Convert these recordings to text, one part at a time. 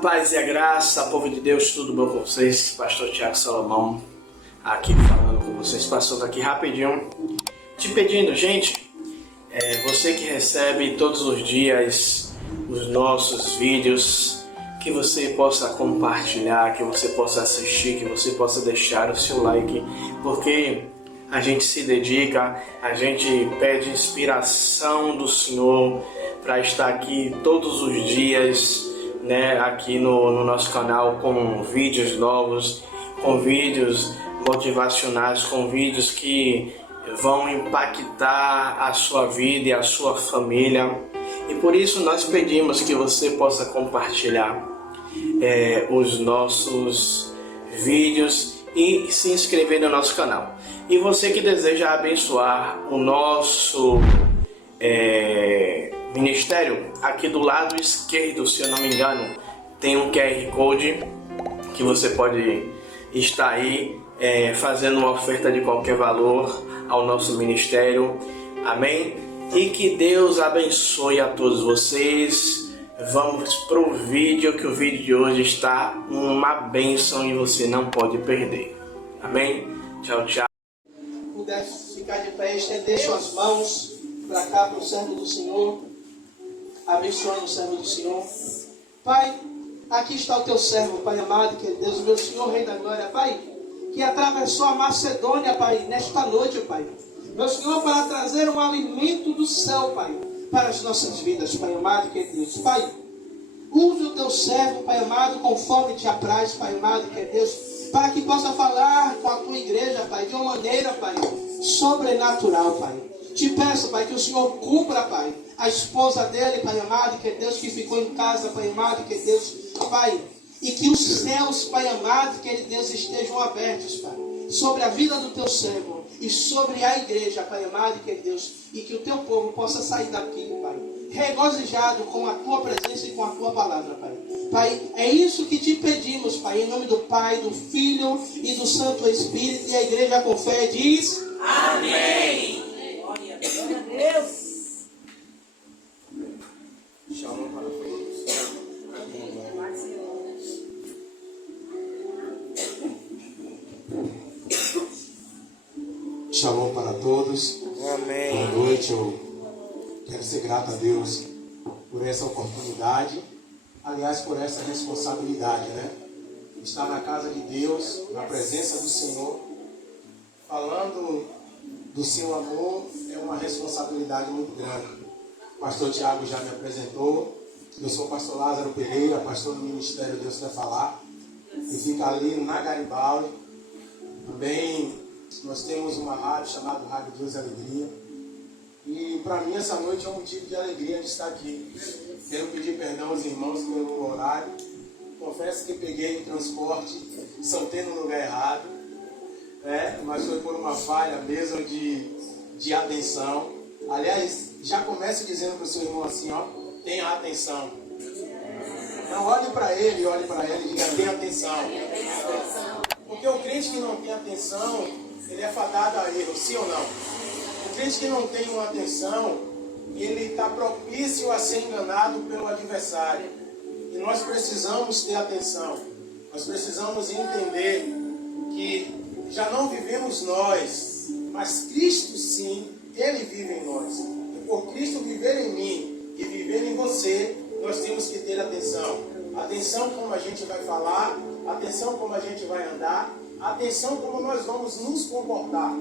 paz e a graça, povo de Deus, tudo bom com vocês? Pastor Tiago Salomão aqui falando com vocês, passando aqui rapidinho, te pedindo, gente, você que recebe todos os dias os nossos vídeos, que você possa compartilhar, que você possa assistir, que você possa deixar o seu like, porque a gente se dedica, a gente pede inspiração do Senhor para estar aqui todos os dias, aqui no nosso canal, com vídeos novos, com vídeos motivacionais, com vídeos que vão impactar a sua vida e a sua família. E por isso nós pedimos que você possa compartilhar os nossos vídeos e se inscrever no nosso canal. E você que deseja abençoar o nosso ministério, aqui do lado esquerdo, se eu não me engano, tem um QR Code que você pode estar aí fazendo uma oferta de qualquer valor ao nosso ministério. Amém? E que Deus abençoe a todos vocês. Vamos para o vídeo, que o vídeo de hoje está uma bênção e você não pode perder. Amém? Tchau, tchau. Puder ficar de pé, estender suas mãos para cá, para o servo do Senhor, abençoando o servo do Senhor. Pai, aqui está o teu servo, Pai amado, que é Deus, meu Senhor, Rei da Glória, Pai, que atravessou a Macedônia, Pai, nesta noite, Pai, meu Senhor, para trazer um alimento do céu, Pai, para as nossas vidas, Pai amado, que é Deus. Pai, use o teu servo, Pai amado, conforme te apraz, Pai amado, que é Deus, para que possa falar com a tua igreja, Pai, de uma maneira, Pai, sobrenatural, Pai. Te peço, Pai, que o Senhor cubra, Pai, a esposa dele, Pai amado, que é Deus, que ficou em casa, Pai amado, que é Deus, Pai, e que os céus, Pai amado, que é Deus, estejam abertos, Pai, sobre a vida do teu servo e sobre a igreja, Pai amado, que é Deus, e que o teu povo possa sair daqui, Pai, regozijado com a tua presença e com a tua palavra, Pai. Pai, é isso que te pedimos, Pai, em nome do Pai, do Filho e do Santo Espírito, e a igreja com fé diz: amém. Glória a Deus. Shalom para todos. Shalom para todos. Amém. Boa noite. Eu quero ser grato a Deus por essa oportunidade, aliás, por essa responsabilidade, Estar na casa de Deus, na presença do Senhor, falando do seu amor, é uma responsabilidade muito grande. O pastor Tiago já me apresentou. Eu sou o pastor Lázaro Pereira, pastor do Ministério Deus Quer Falar, e fica ali na Garibaldi. Também nós temos uma rádio chamada Rádio Deus e Alegria. E para mim essa noite é um motivo de alegria de estar aqui. Quero pedir perdão aos irmãos pelo horário. Confesso que peguei o transporte, saltei no lugar errado, mas foi por uma falha mesmo de atenção. Aliás, já comece dizendo para o seu irmão assim, tenha atenção. Não olhe para ele, olhe para ela e diga: tenha atenção. Porque o crente que não tem atenção, ele é fadado a erro, sim ou não? O crente que não tem uma atenção, ele está propício a ser enganado pelo adversário. E nós precisamos ter atenção. Nós precisamos entender que já não vivemos nós, mas Cristo sim, Ele vive em nós. E por Cristo viver em mim e viver em você, nós temos que ter atenção. Atenção como a gente vai falar, atenção como a gente vai andar, atenção como nós vamos nos comportar.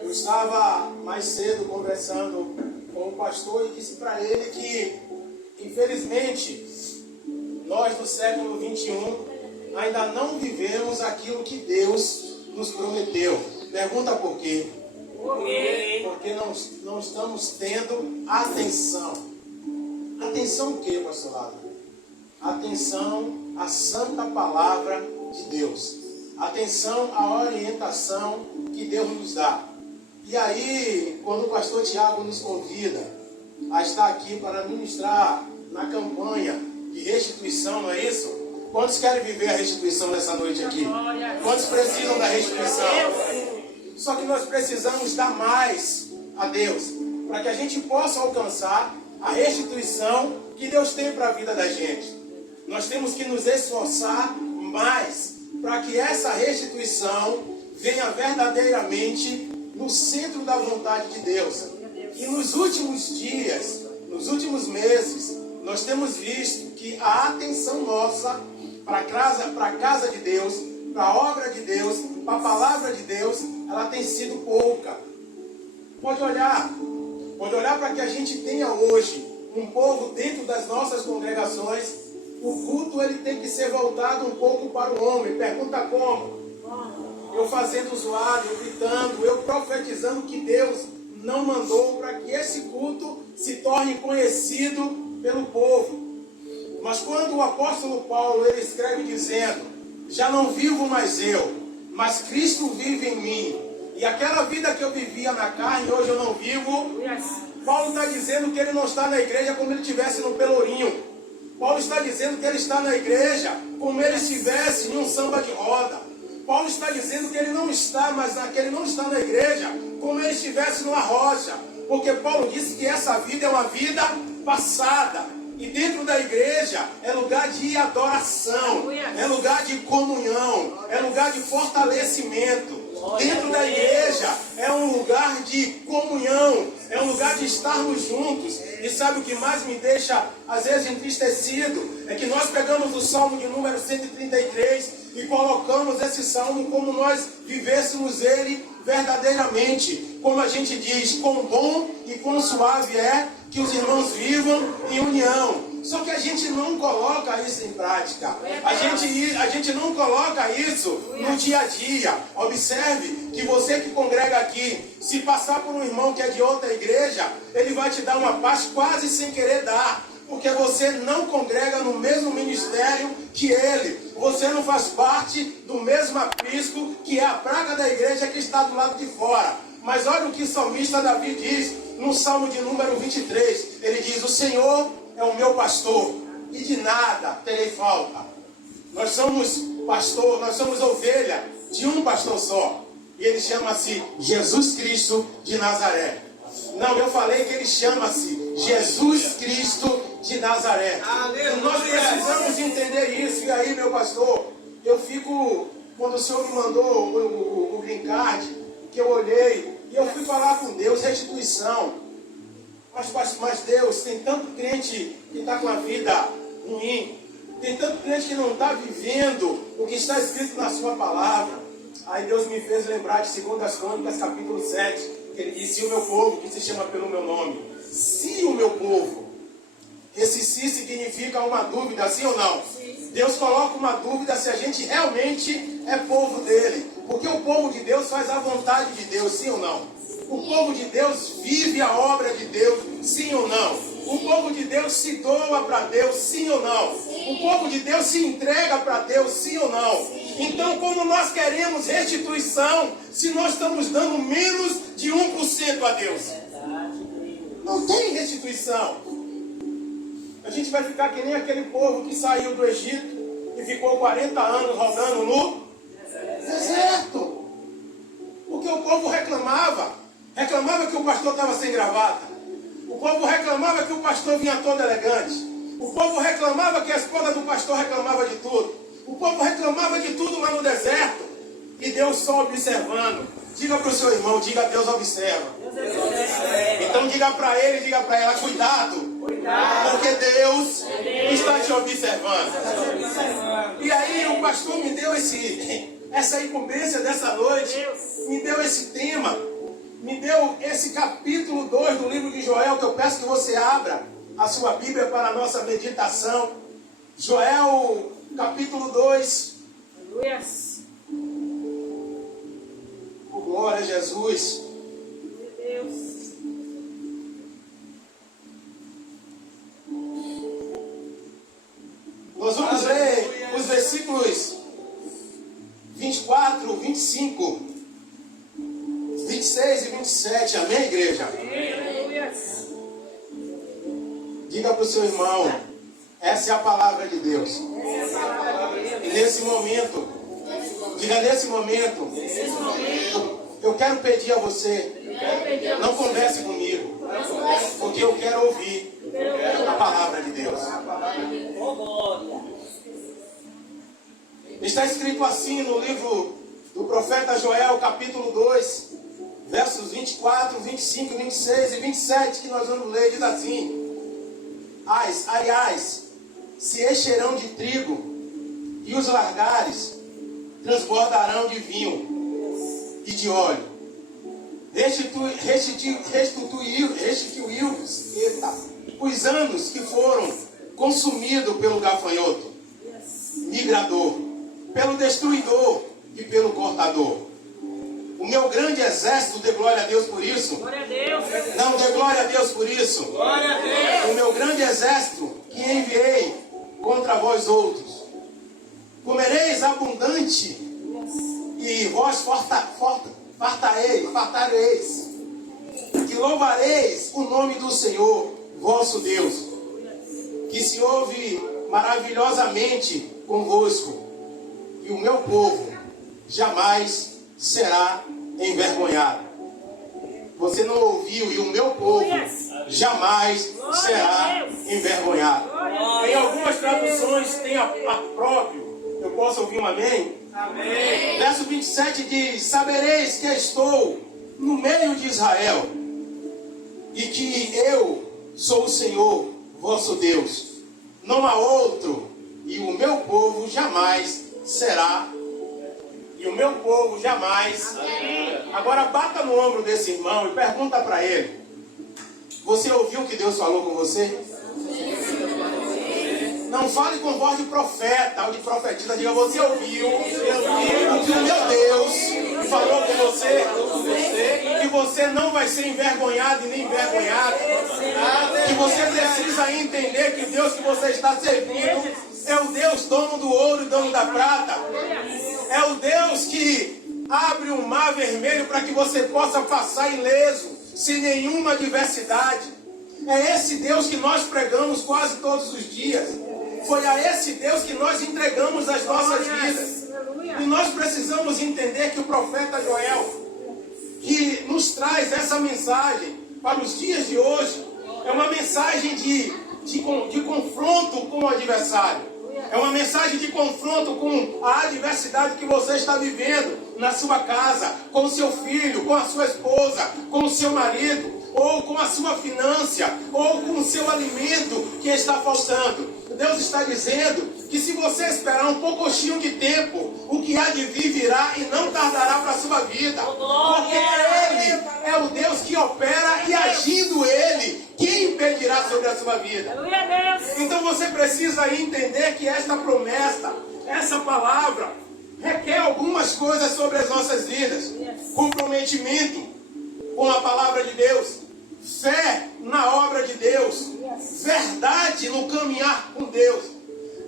Eu estava mais cedo conversando com o pastor e disse para ele que, infelizmente, nós do século 21 ainda não vivemos aquilo que Deus nos prometeu. Pergunta por quê? Porque não estamos tendo atenção. Atenção o quê, pastor Lázaro? Atenção à santa palavra de Deus. Atenção à orientação que Deus nos dá. E aí, quando o pastor Tiago nos convida a estar aqui para ministrar na campanha de restituição, não é isso? Quantos querem viver a restituição nessa noite aqui? Quantos precisam da restituição? Só que nós precisamos dar mais a Deus, para que a gente possa alcançar a restituição que Deus tem para a vida da gente. Nós temos que nos esforçar mais para que essa restituição venha verdadeiramente no centro da vontade de Deus. E nos últimos dias, nos últimos meses, nós temos visto que a atenção nossa para a casa de Deus, para a obra de Deus, para a palavra de Deus, ela tem sido pouca. Pode olhar para que a gente tenha hoje um povo dentro das nossas congregações. O culto ele tem que ser voltado um pouco para o homem. Pergunta como? Eu fazendo zoado, eu gritando, eu profetizando que Deus não mandou para que esse culto se torne conhecido pelo povo. Mas quando o apóstolo Paulo ele escreve dizendo: já não vivo mais eu, mas Cristo vive em mim. E aquela vida que eu vivia na carne, hoje eu não vivo. Paulo está dizendo que ele não está na igreja como ele estivesse no Pelourinho. Paulo está dizendo que ele está na igreja como ele estivesse em um samba de roda. Paulo está dizendo que ele não está, que ele não está na igreja como ele estivesse numa rocha. Porque Paulo disse que essa vida é uma vida passada. E dentro da igreja é lugar de adoração, é lugar de comunhão, é lugar de fortalecimento. Dentro da igreja é um lugar de comunhão, é um lugar de estarmos juntos. E sabe o que mais me deixa às vezes entristecido? É que nós pegamos o Salmo de número 133 e colocamos esse Salmo como nós vivêssemos ele verdadeiramente. Como a gente diz, quão bom e quão suave é que os irmãos vivam em união. Só que a gente não coloca isso em prática. A gente não coloca isso no dia a dia. Observe que você que congrega aqui, se passar por um irmão que é de outra igreja, ele vai te dar uma paz quase sem querer dar. Porque você não congrega no mesmo ministério que ele. Você não faz parte do mesmo aprisco que é a praga da igreja que está do lado de fora. Mas olha o que o salmista Davi diz no Salmo de número 23. Ele diz: o Senhor é o meu pastor e de nada terei falta. Nós somos pastor, nós somos ovelha de um pastor só. E ele chama-se Jesus Cristo de Nazaré. Não, eu falei que ele chama-se Jesus Cristo de Nazaré. E nós precisamos entender isso. E aí, meu pastor, eu fico, quando o Senhor me mandou o green card, que eu olhei, e eu fui falar com Deus, restituição. Mas Deus, tem tanto crente que está com a vida ruim, tem tanto crente que não está vivendo o que está escrito na sua palavra. Aí Deus me fez lembrar de 2 Crônicas, capítulo 7, que ele disse: o meu povo, que se chama pelo meu nome, se o meu povo, esse se significa uma dúvida, sim ou não? Sim. Deus coloca uma dúvida se a gente realmente é povo dele, porque o povo de Deus faz a vontade de Deus, sim ou não? O povo de Deus vive a obra de Deus, sim ou não? O povo de Deus se doa para Deus, sim ou não? Sim. O povo de Deus se entrega para Deus, sim ou não? Sim. Então, como nós queremos restituição, se nós estamos dando menos de 1% a Deus? Não tem restituição. A gente vai ficar que nem aquele povo que saiu do Egito e ficou 40 anos rodando no deserto. Porque o povo reclamava que o pastor estava sem gravata. O povo reclamava que o pastor vinha todo elegante. O povo reclamava que a esposa do pastor reclamava de tudo. O povo reclamava de tudo lá no deserto. E Deus só observando. Diga para o seu irmão, diga: Deus observa. Então diga para ele, diga para ela: cuidado. Porque Deus está te observando. E aí o pastor me deu essa incumbência dessa noite. Me deu esse tema. Me deu esse capítulo 2 do livro de Joel, que eu peço que você abra a sua Bíblia para a nossa meditação. Joel, capítulo 2. Glória a Jesus. Nós vamos ler os versículos 24, 25, 26 e 27. Amém, igreja? Diga para o seu irmão: essa é a palavra de Deus. E nesse momento, diga: nesse momento, eu quero pedir a você, não converse comigo, porque eu quero ouvir a palavra de Deus. Está escrito assim no livro do profeta Joel, capítulo 2, versos 24, 25, 26 e 27, que nós vamos ler, diz assim: Aliás, se encherão de trigo, e os largares transbordarão de vinho e de óleo. Restituiu os anos que foram consumidos pelo gafanhoto, migrador, pelo destruidor e pelo cortador. O meu grande exército, dê glória a Deus por isso. Glória a Deus. Não, dê glória a Deus por isso. Glória a Deus. O meu grande exército que enviei contra vós outros. Comereis abundante e vós fartareis. E louvareis o nome do Senhor, vosso Deus, que se ouve maravilhosamente convosco. E o meu povo jamais será envergonhado. Você não ouviu, e o meu povo jamais será envergonhado. Em algumas traduções tem a próprio. Eu posso ouvir um amém? Amém. Verso 27 diz: sabereis que estou no meio de Israel, e que eu sou o Senhor vosso Deus. Não há outro, e o meu povo jamais será. E o meu povo jamais. Amém. Agora bata no ombro desse irmão e pergunta para ele: você ouviu o que Deus falou com você? Não fale com voz de profeta ou de profetisa. Diga: você ouviu o que o meu Deus falou com você? Que você não vai ser envergonhado e nem envergonhado. Que você precisa entender que o Deus que você está servindo é o Deus dono do ouro e dono da prata. É o Deus que abre um mar vermelho para que você possa passar ileso, sem nenhuma adversidade. É esse Deus que nós pregamos quase todos os dias. Foi a esse Deus que nós entregamos as nossas vidas. E nós precisamos entender que o profeta Joel, que nos traz essa mensagem para os dias de hoje, é uma mensagem de confronto com o adversário. É uma mensagem de confronto com a adversidade que você está vivendo na sua casa, com o seu filho, com a sua esposa, com o seu marido, ou com a sua finança, ou com o seu alimento que está faltando. Deus está dizendo que se você esperar um pouquinho de tempo, o que há de vir virá e não tardará para a sua vida. Porque Ele é o Deus que opera, e agindo Ele, quem impedirá sobre a sua vida? Então você precisa entender que esta promessa, essa palavra, requer algumas coisas sobre as nossas vidas. Comprometimento com a palavra de Deus, fé na obra de Deus, verdade no caminhar com Deus.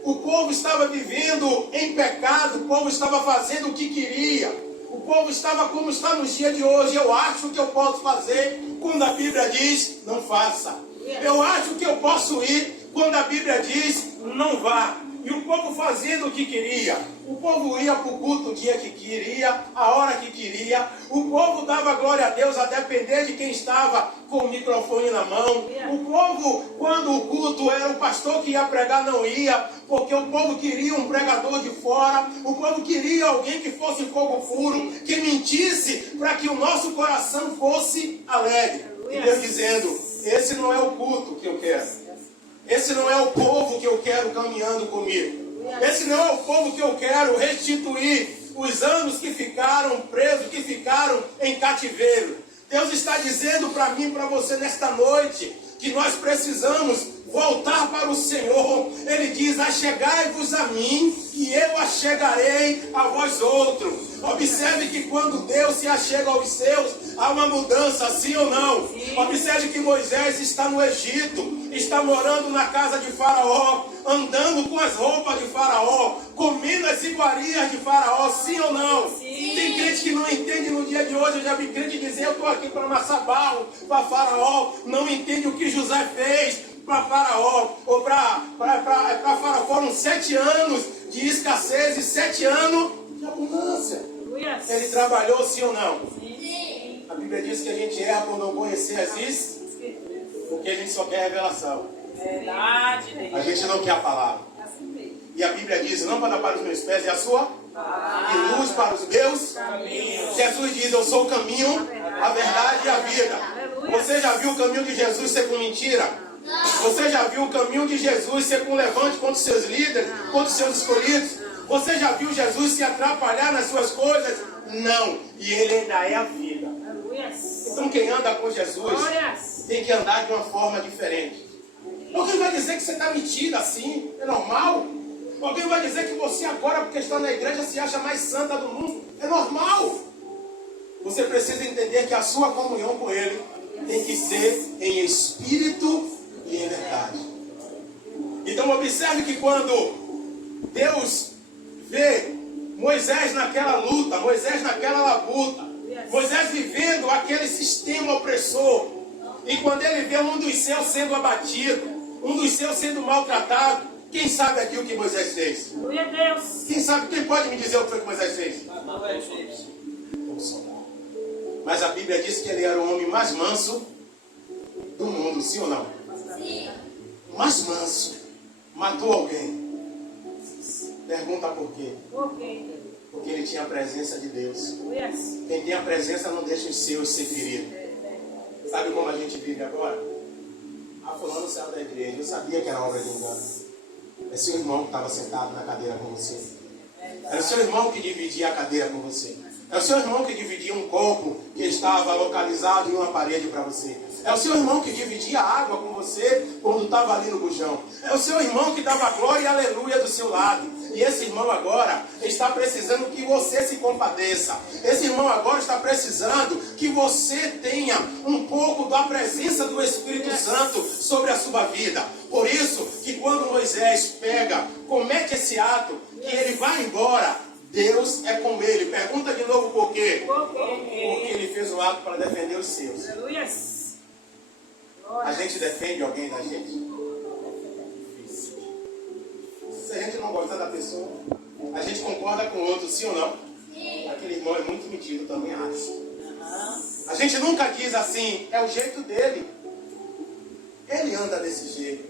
O povo estava vivendo em pecado, o povo estava fazendo o que queria, o povo estava como está nos dias de hoje. Eu acho que eu posso fazer quando a Bíblia diz não faça. Eu acho que eu posso ir quando a Bíblia diz não vá. E o povo fazendo o que queria. O povo ia para o culto o dia que queria, a hora que queria. O povo dava glória a Deus a depender de quem estava com o microfone na mão. O povo, quando o culto era o pastor que ia pregar, não ia, porque o povo queria um pregador de fora. O povo queria alguém que fosse fogo puro, que mentisse para que o nosso coração fosse alegre. E Deus dizendo: esse não é o culto que eu quero. Esse não é o povo que eu quero caminhando comigo. Esse não é o povo que eu quero restituir os anos que ficaram presos, que ficaram em cativeiro. Deus está dizendo para mim e para você nesta noite que nós precisamos voltar para o Senhor. Ele diz: achegai-vos a mim e eu achegarei a vós outros. Observe que quando Deus se achega aos seus, há uma mudança, sim ou não? Sim. Observe que Moisés está no Egito, está morando na casa de Faraó, andando com as roupas de Faraó, comendo as iguarias de Faraó, sim ou não? Sim. Tem crente que não entende no dia de hoje. Eu já vi crente dizer: eu estou aqui para amassar barro para Faraó. Não entende o que José fez para Faraó, ou para Faraó. Foram 7 anos de escassez e 7 anos de abundância. Ele trabalhou, sim ou não? Sim. A Bíblia diz que a gente erra por não conhecer as porque a gente só quer a revelação. Verdade. A gente não quer a palavra. E E a Bíblia diz, lâmpada para os meus pés é a sua e luz para os meus caminhos. Jesus diz, eu sou o caminho, a verdade e a vida. Você já viu o caminho de Jesus ser com mentira? Você já viu o caminho de Jesus ser com levante contra os seus líderes, contra os seus escolhidos? Você já viu Jesus se atrapalhar nas suas coisas? Não. E ele ainda é a vida. Então quem anda com Jesus tem que andar de uma forma diferente. Alguém vai dizer que você está metido assim? É normal? Alguém vai dizer que você agora, porque está na igreja, se acha mais santa do mundo? É normal? Você precisa entender que a sua comunhão com Ele tem que ser em espírito e em verdade. Então observe que quando Deus vê Moisés naquela luta, Moisés naquela labuta, Moisés vivendo aquele sistema opressor, e quando ele vê um dos seus sendo abatido, um dos seus sendo maltratado, quem sabe aqui o que Moisés fez? Quem sabe, quem pode me dizer o que foi que Moisés fez? Mas a Bíblia diz que ele era o homem mais manso do mundo, sim ou não? Sim. Mais manso. Matou alguém. Pergunta por quê? Por quê? Porque ele tinha a presença de Deus. Quem tem a presença não deixa os seus ser feridos. Sabe como a gente vive agora? Ah, fulano saiu da igreja. Eu sabia que era obra de engano. É seu irmão que estava sentado na cadeira com você. Era o seu irmão que dividia a cadeira com você. É o seu irmão que dividia um copo que estava localizado em uma parede para você. É o seu irmão que dividia a água com você quando estava ali no bujão. É o seu irmão que dava glória e aleluia do seu lado. E esse irmão agora está precisando que você se compadeça. Esse irmão agora está precisando que você tenha um pouco da presença do Espírito Santo sobre a sua vida. Por isso que quando Moisés comete esse ato, que ele vai embora, Deus é com ele. Pergunta de novo por quê? Porque ele fez o ato para defender os seus. A gente defende alguém da gente? Se a gente não gosta da pessoa, a gente concorda com o outro, sim ou não? Sim. Aquele irmão é muito metido, também acho. A gente nunca diz assim, é o jeito dele. Ele anda desse jeito.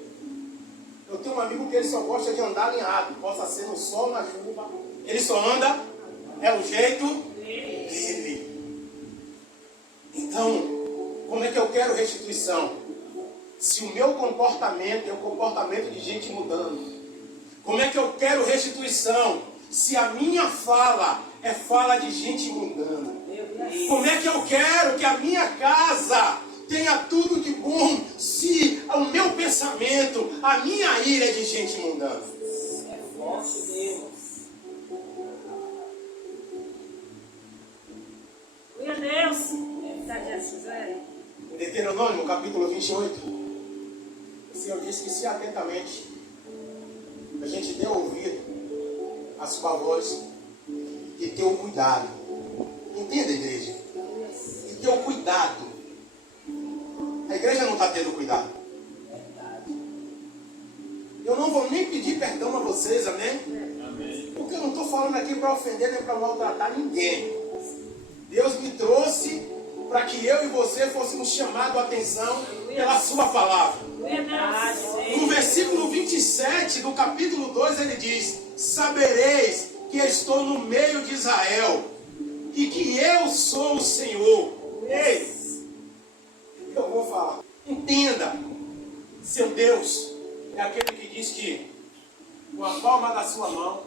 Eu tenho um amigo que ele só gosta de andar alinhado, possa ser no sol, na chuva. Ele só anda, é o jeito dele. Então, como é que eu quero restituição? Se o meu comportamento é o comportamento de gente mudando. Como é que eu quero restituição? Se a minha fala é fala de gente mudando. Como é que eu quero que a minha casa tenha tudo de bom se o meu pensamento, a minha ira é de gente mudando? É forte, Deus. Meu Deus. Em Deuteronômio, capítulo 28, o Senhor disse que se atentamente a gente der ouvido à sua voz e ter o cuidado. Entenda, igreja? E ter o cuidado. A igreja não está tendo cuidado. Eu não vou nem pedir perdão a vocês, amém? Porque eu não estou falando aqui para ofender nem para maltratar ninguém. Deus me trouxe para que eu e você fôssemos chamados a atenção pela sua palavra. No versículo 27 do capítulo 2 ele diz: sabereis que eu estou no meio de Israel e que eu sou o Senhor. Ei, eu vou falar. Entenda, seu Deus é aquele que diz que com a palma da sua mão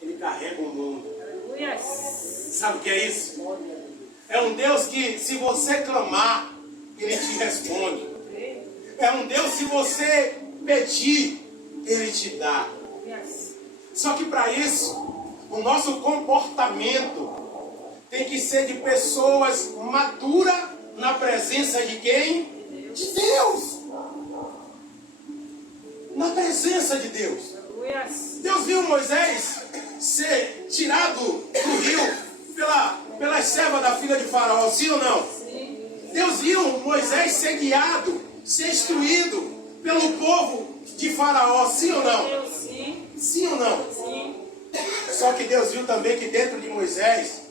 ele carrega o mundo. Sabe o que é isso? É um Deus que, se você clamar, Ele te responde. É um Deus, se você pedir, Ele te dá. Só que para isso, o nosso comportamento tem que ser de pessoas maduras na presença de quem? De Deus. Na presença de Deus. Deus viu Moisés ser tirado do rio pelas servas da filha de Faraó, sim ou não? Sim. Deus viu Moisés ser guiado, ser instruído pelo povo de Faraó, sim ou não? Sim. Sim ou não? Sim. Só que Deus viu também que dentro de Moisés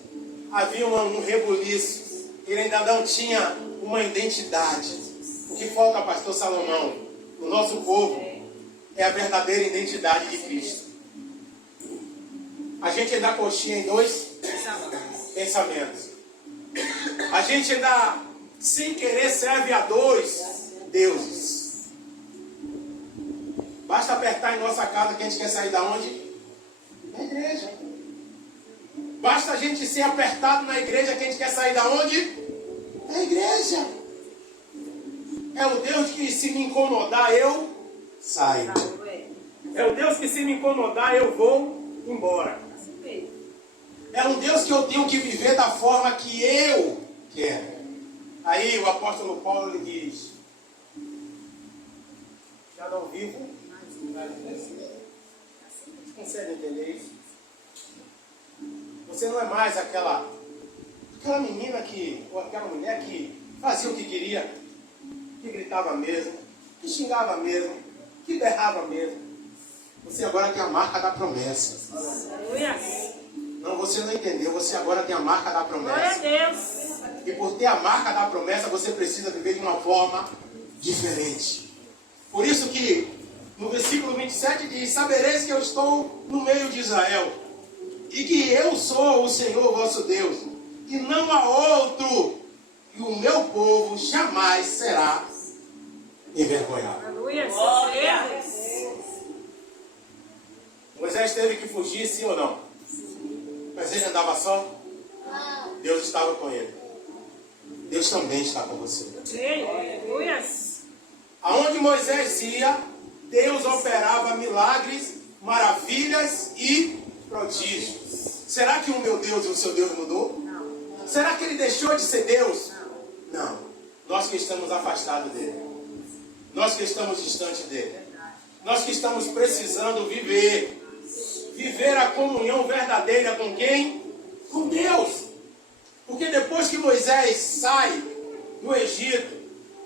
havia um rebuliço. Ele ainda não tinha uma identidade. O que falta, pastor Salomão? O nosso povo é a verdadeira identidade de Cristo. A gente ainda coxinha em dois pensamentos. A gente ainda, sem querer, serve a dois deuses. Basta apertar em nossa casa que a gente quer sair da onde? Da igreja. Basta a gente ser apertado na igreja que a gente quer sair da onde? Da igreja. É o Deus que se me incomodar eu saio. É o Deus que se me incomodar eu vou embora. É um Deus que eu tenho que viver da forma que eu quero. Aí o apóstolo Paulo lhe diz: já não vivo. Você consegue entender isso? Você não é mais aquela menina que, ou aquela mulher que fazia o que queria, que gritava mesmo, que xingava mesmo, que berrava mesmo. Você agora tem a marca da promessa. Não, você não entendeu. Você agora tem a marca da promessa. Glória a Deus. E por ter a marca da promessa, você precisa viver de uma forma diferente. Por isso que no versículo 27 diz: sabereis que eu estou no meio de Israel, e que eu sou o Senhor vosso Deus, e não há outro, e o meu povo jamais será envergonhado. Aleluia. Moisés teve que fugir, sim ou não? Mas ele andava só? Deus estava com ele. Deus também está com você. Aleluia. Aonde Moisés ia, Deus operava milagres, maravilhas e prodígios. Será que o meu Deus e o seu Deus mudou? Não. Será que ele deixou de ser Deus? Não. Nós que estamos afastados dele. Nós que estamos distantes dele. Nós que estamos precisando viver a comunhão verdadeira com quem? Com Deus. Porque depois que Moisés sai do Egito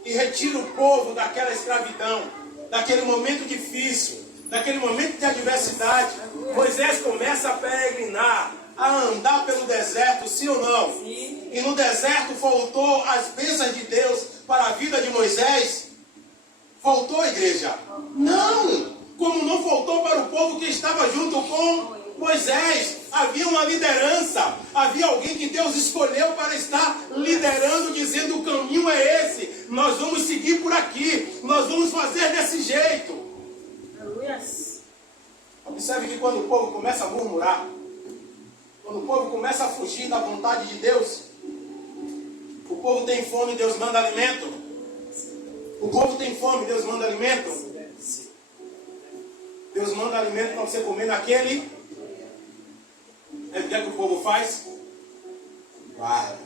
e retira o povo daquela escravidão, daquele momento difícil, daquele momento de adversidade, Moisés começa a peregrinar, a andar pelo deserto, sim ou não? Sim. E no deserto faltou as bênçãos de Deus para a vida de Moisés? Faltou, igreja? Não! Como não faltou para o povo que estava junto com Moisés. Havia uma liderança, havia alguém que Deus escolheu para estar liderando, dizendo: o caminho é esse, nós vamos seguir por aqui, nós vamos fazer desse jeito. Aleluia. Observe que quando o povo começa a murmurar, quando o povo começa a fugir da vontade de Deus, o povo tem fome, Deus manda alimento. O povo tem fome, Deus manda alimento. Deus manda alimento para você comer naquele. É o que é que o povo faz? Guarda.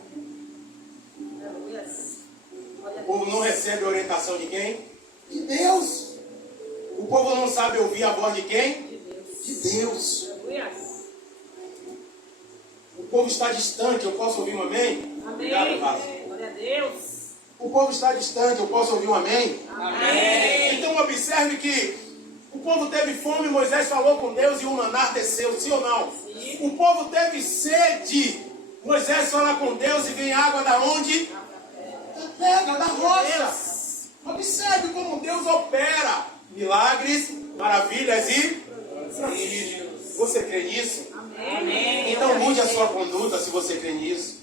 O povo não recebe a orientação de quem? De Deus. O povo não sabe ouvir a voz de quem? De Deus. O povo está distante, eu posso ouvir um amém? Amém. Glória a Deus. O povo está distante, eu posso ouvir um amém? Amém. Então observe que o povo teve fome, Moisés falou com Deus e o maná desceu, sim ou não? Sim. O povo teve sede, Moisés fala com Deus e vem água da onde? Da pedra, da rocha. Observe como Deus opera milagres, maravilhas e prodígios. Você crê nisso? Amém. Então mude a sua conduta se você crê nisso.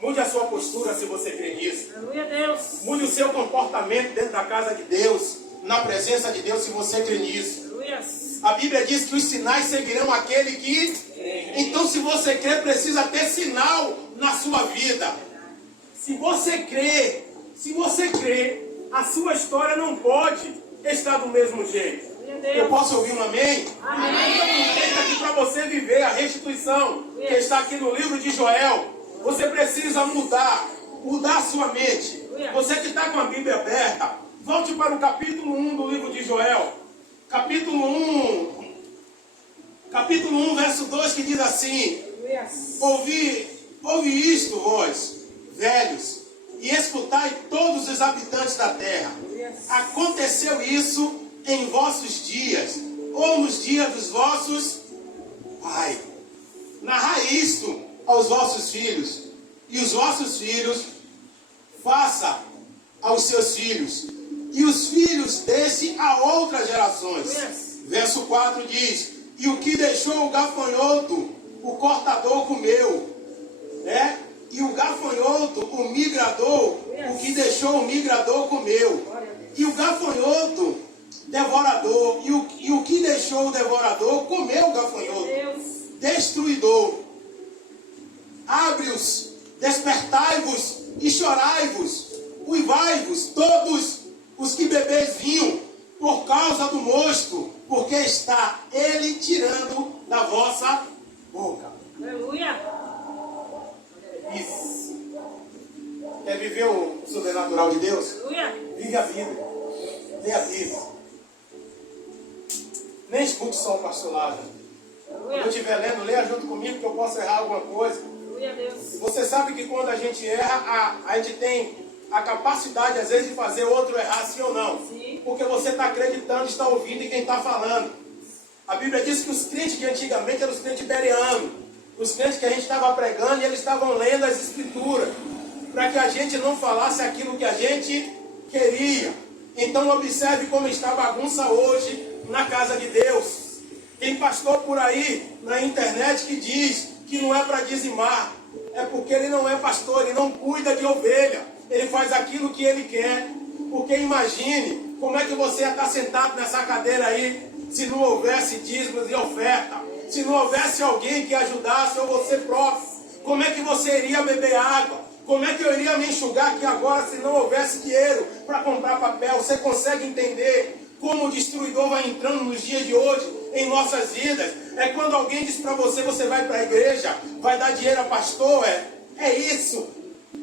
Mude a sua postura se você crê nisso. Aleluia a Deus. Mude o seu comportamento dentro da casa de Deus, na presença de Deus, se você crê nisso. Aleluia. A Bíblia diz que os sinais seguirão aquele que... Então, se você crê, precisa ter sinal na sua vida. Se você crê, a sua história não pode estar do mesmo jeito. Eu posso ouvir um amém? Amém. Está aqui para você viver a restituição que está aqui no livro de Joel. Você precisa mudar a sua mente. Você que está com a Bíblia aberta, volte para o capítulo 1 do livro de Joel. Capítulo 1, verso 2, que diz assim: ouvi isto, vós, velhos, e escutai todos os habitantes da terra. Aconteceu isso em vossos dias, ou nos dias dos vossos pais. Narrai isto aos vossos filhos, e os vossos filhos façam aos seus filhos, e os filhos desse a outras gerações. Verso 4 diz: e o que deixou o gafanhoto, o cortador comeu. E o gafanhoto, o migrador, o que deixou o migrador comeu. E o gafanhoto, devorador, e o que deixou o devorador comeu o gafanhoto. Destruidor. Abre-os, despertai-vos e chorai-vos, uivai-vos, todos os que bebeis vinho, por causa do mosto, porque está ele tirando da vossa boca. Aleluia. Isso. Quer viver o sobrenatural de Deus? Aleluia. Vive a vida. Lê a Bíblia. Nem escute só o pastor Lázaro. Quando eu estiver lendo, leia junto comigo, que eu posso errar alguma coisa. Aleluia, Deus. E você sabe que quando a gente erra, a gente tem a capacidade, às vezes, de fazer outro errar, sim ou não. Sim. Porque você está acreditando, está ouvindo em quem está falando. A Bíblia diz que os crentes de antigamente eram os crentes bereanos. Os crentes que a gente estava pregando e eles estavam lendo as escrituras. Para que a gente não falasse aquilo que a gente queria. Então observe como está a bagunça hoje na casa de Deus. Tem pastor por aí na internet que diz que não é para dizimar. É porque ele não é pastor, ele não cuida de ovelha. Ele faz aquilo que ele quer. Porque imagine como é que você ia estar sentado nessa cadeira aí se não houvesse dízimos e oferta. Se não houvesse alguém que ajudasse ou você próprio. Como é que você iria beber água? Como é que eu iria me enxugar aqui agora se não houvesse dinheiro para comprar papel? Você consegue entender como o destruidor vai entrando nos dias de hoje em nossas vidas? É quando alguém diz para você, você vai para a igreja, vai dar dinheiro a pastor, é isso.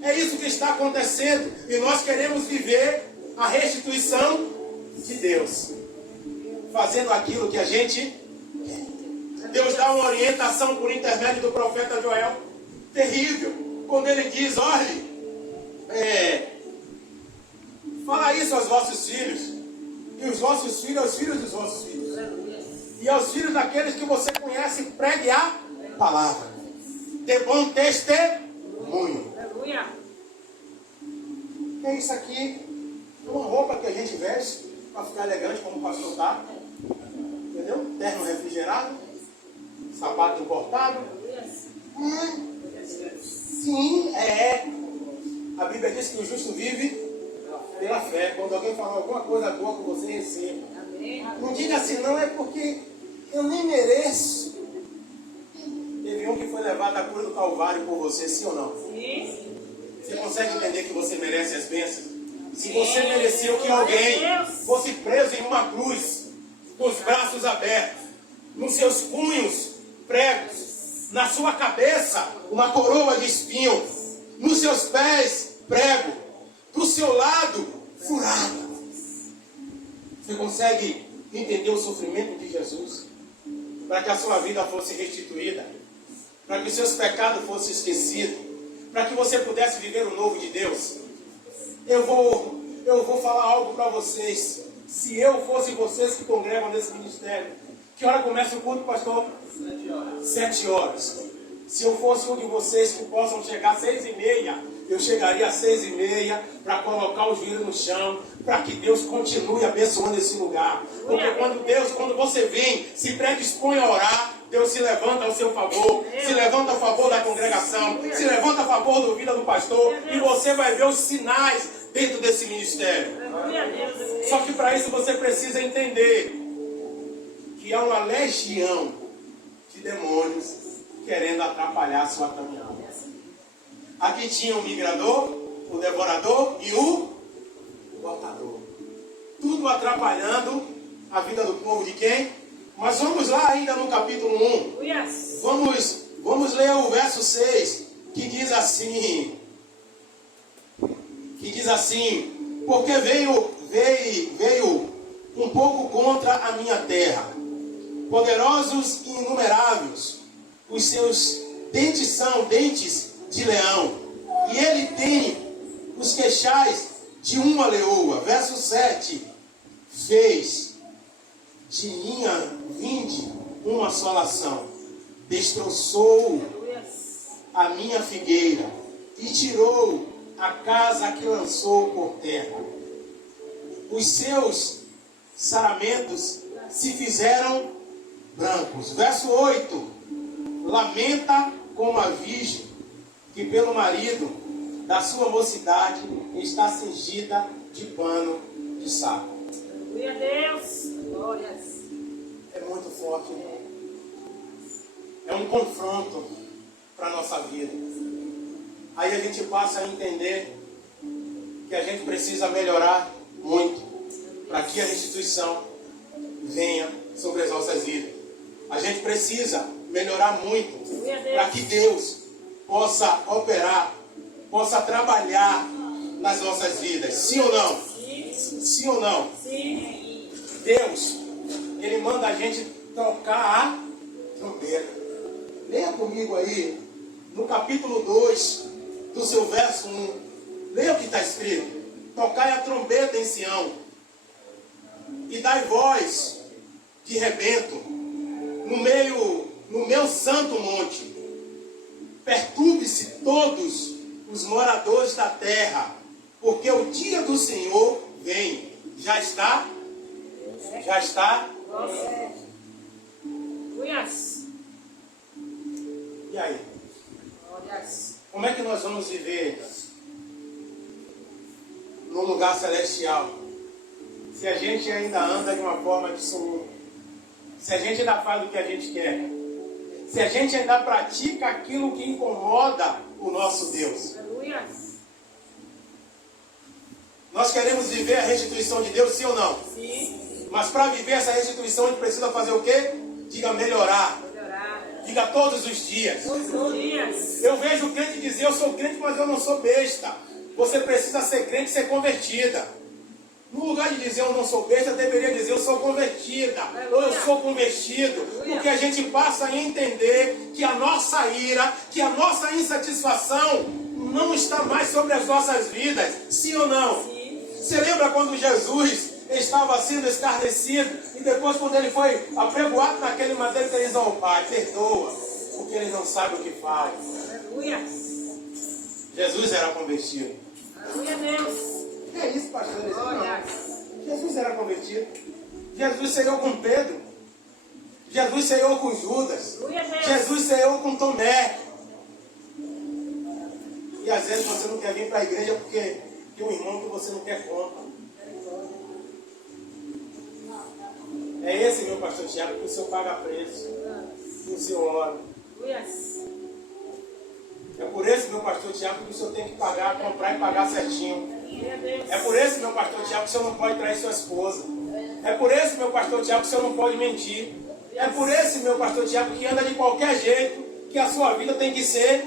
É isso que está acontecendo. E nós queremos viver a restituição de Deus. Fazendo aquilo que a gente quer. Deus dá uma orientação por intermédio do profeta Joel. Terrível. Quando ele diz, olhe, fala isso aos vossos filhos. E os vossos filhos aos filhos dos vossos filhos. E aos filhos daqueles que você conhece, pregue a palavra. De bom testemunho. Aleluia. É isso aqui. É uma roupa que a gente veste para ficar elegante, como o pastor está. Entendeu? Terno refrigerado. Sapato importado. Sim, A Bíblia diz que o justo vive pela fé. Quando alguém falar alguma coisa boa com você, receba. Não diga assim, não, é porque eu nem mereço. Teve um que foi levado à cruz do Calvário por você, sim ou não? Sim. Você consegue entender que você merece as bênçãos? Se você mereceu que alguém fosse preso em uma cruz, com os braços abertos, nos seus punhos pregos, na sua cabeça uma coroa de espinhos, nos seus pés prego, do seu lado furado. Você consegue entender o sofrimento de Jesus? Para que a sua vida fosse restituída, para que os seus pecados fossem esquecidos, para que você pudesse viver o novo de Deus. Eu vou falar algo para vocês. Se eu fosse vocês que congregam nesse ministério, que hora começa o culto, pastor? 7 horas. Se eu fosse um de vocês que possam chegar às 6h30, eu chegaria às 6h30 para colocar o joelho no chão, para que Deus continue abençoando esse lugar. Porque quando você vem, se predispõe a orar, Deus se levanta ao seu favor, se levanta a favor da congregação, se levanta a favor da vida do pastor, e você vai ver os sinais dentro desse ministério. Só que para isso você precisa entender que há uma legião de demônios querendo atrapalhar a sua caminhada. Aqui tinha o migrador, o devorador e o cortador. Tudo atrapalhando a vida do povo de quem? Mas vamos lá ainda no capítulo 1. Vamos ler o verso 6, que diz assim, porque veio um pouco contra a minha terra, poderosos e inumeráveis, os seus dentes são dentes de leão, e ele tem os queixais de uma leoa. Verso 7, fez de minha vinde uma assolação, destroçou a minha figueira e tirou a casa que lançou por terra. os seus saramentos se fizeram brancos. Verso 8: lamenta como a virgem que pelo marido da sua mocidade está cingida de pano de saco. Glória a Deus. Glórias. É muito forte, irmão. É um confronto para a nossa vida. Aí a gente passa a entender que a gente precisa melhorar muito para que a restituição venha sobre as nossas vidas. A gente precisa melhorar muito para que Deus possa operar, possa trabalhar nas nossas vidas. Sim ou não? Sim. Sim ou não? Sim. Deus, Ele manda a gente tocar a trombeta. Leia comigo aí, no capítulo 2, do seu verso 1. Leia o que está escrito. Tocai a trombeta em Sião, e dai voz de rebento no meu santo monte. Perturbe-se todos os moradores da terra, porque o dia do Senhor vem. Já está? Já está? Glórias. E aí? Glórias. Como é que nós vamos viver no lugar celestial se a gente ainda anda de uma forma dissoluta? Se a gente ainda faz o que a gente quer? Se a gente ainda pratica aquilo que incomoda o nosso Deus? Aleluia. Nós queremos viver a restituição de Deus, sim ou não? Sim. Mas para viver essa restituição a gente precisa fazer o quê? Diga melhorar. Melhorar. Diga todos os dias. Todos os dias. Eu vejo o crente dizer, eu sou crente, mas eu não sou besta. Você precisa ser crente e ser convertida. No lugar de dizer eu não sou besta, deveria dizer eu sou convertida. Ou eu sou convertido. Porque a gente passa a entender que a nossa ira, que a nossa insatisfação não está mais sobre as nossas vidas. Sim ou não? Sim. Você lembra quando Jesus estava sendo escarnecido e depois quando ele foi apregoado naquele madeiro, ele diz, oh Pai, perdoa, porque eles não sabem o que falam. Aleluia. Jesus era convertido. Aleluia, Deus. É isso, pastor? Ele disse, não. Glórias. Jesus era convertido. Jesus ceiou com Pedro. Jesus ceiou com Judas. Aleluia, Deus. Jesus ceiou com Tomé. E às vezes você não quer vir para a igreja porque tem um irmão que você não quer conta. É esse, meu pastor Tiago, que o senhor paga preço. Que o senhor ora. Aleluia. É por esse, meu pastor Tiago, que o senhor tem que pagar, comprar e pagar certinho. Glória a Deus. É por esse, meu pastor Tiago, que o senhor não pode trair sua esposa. É por esse, meu pastor Tiago, que o senhor não pode mentir. É por esse, meu pastor Tiago, que anda de qualquer jeito, que a sua vida tem que ser.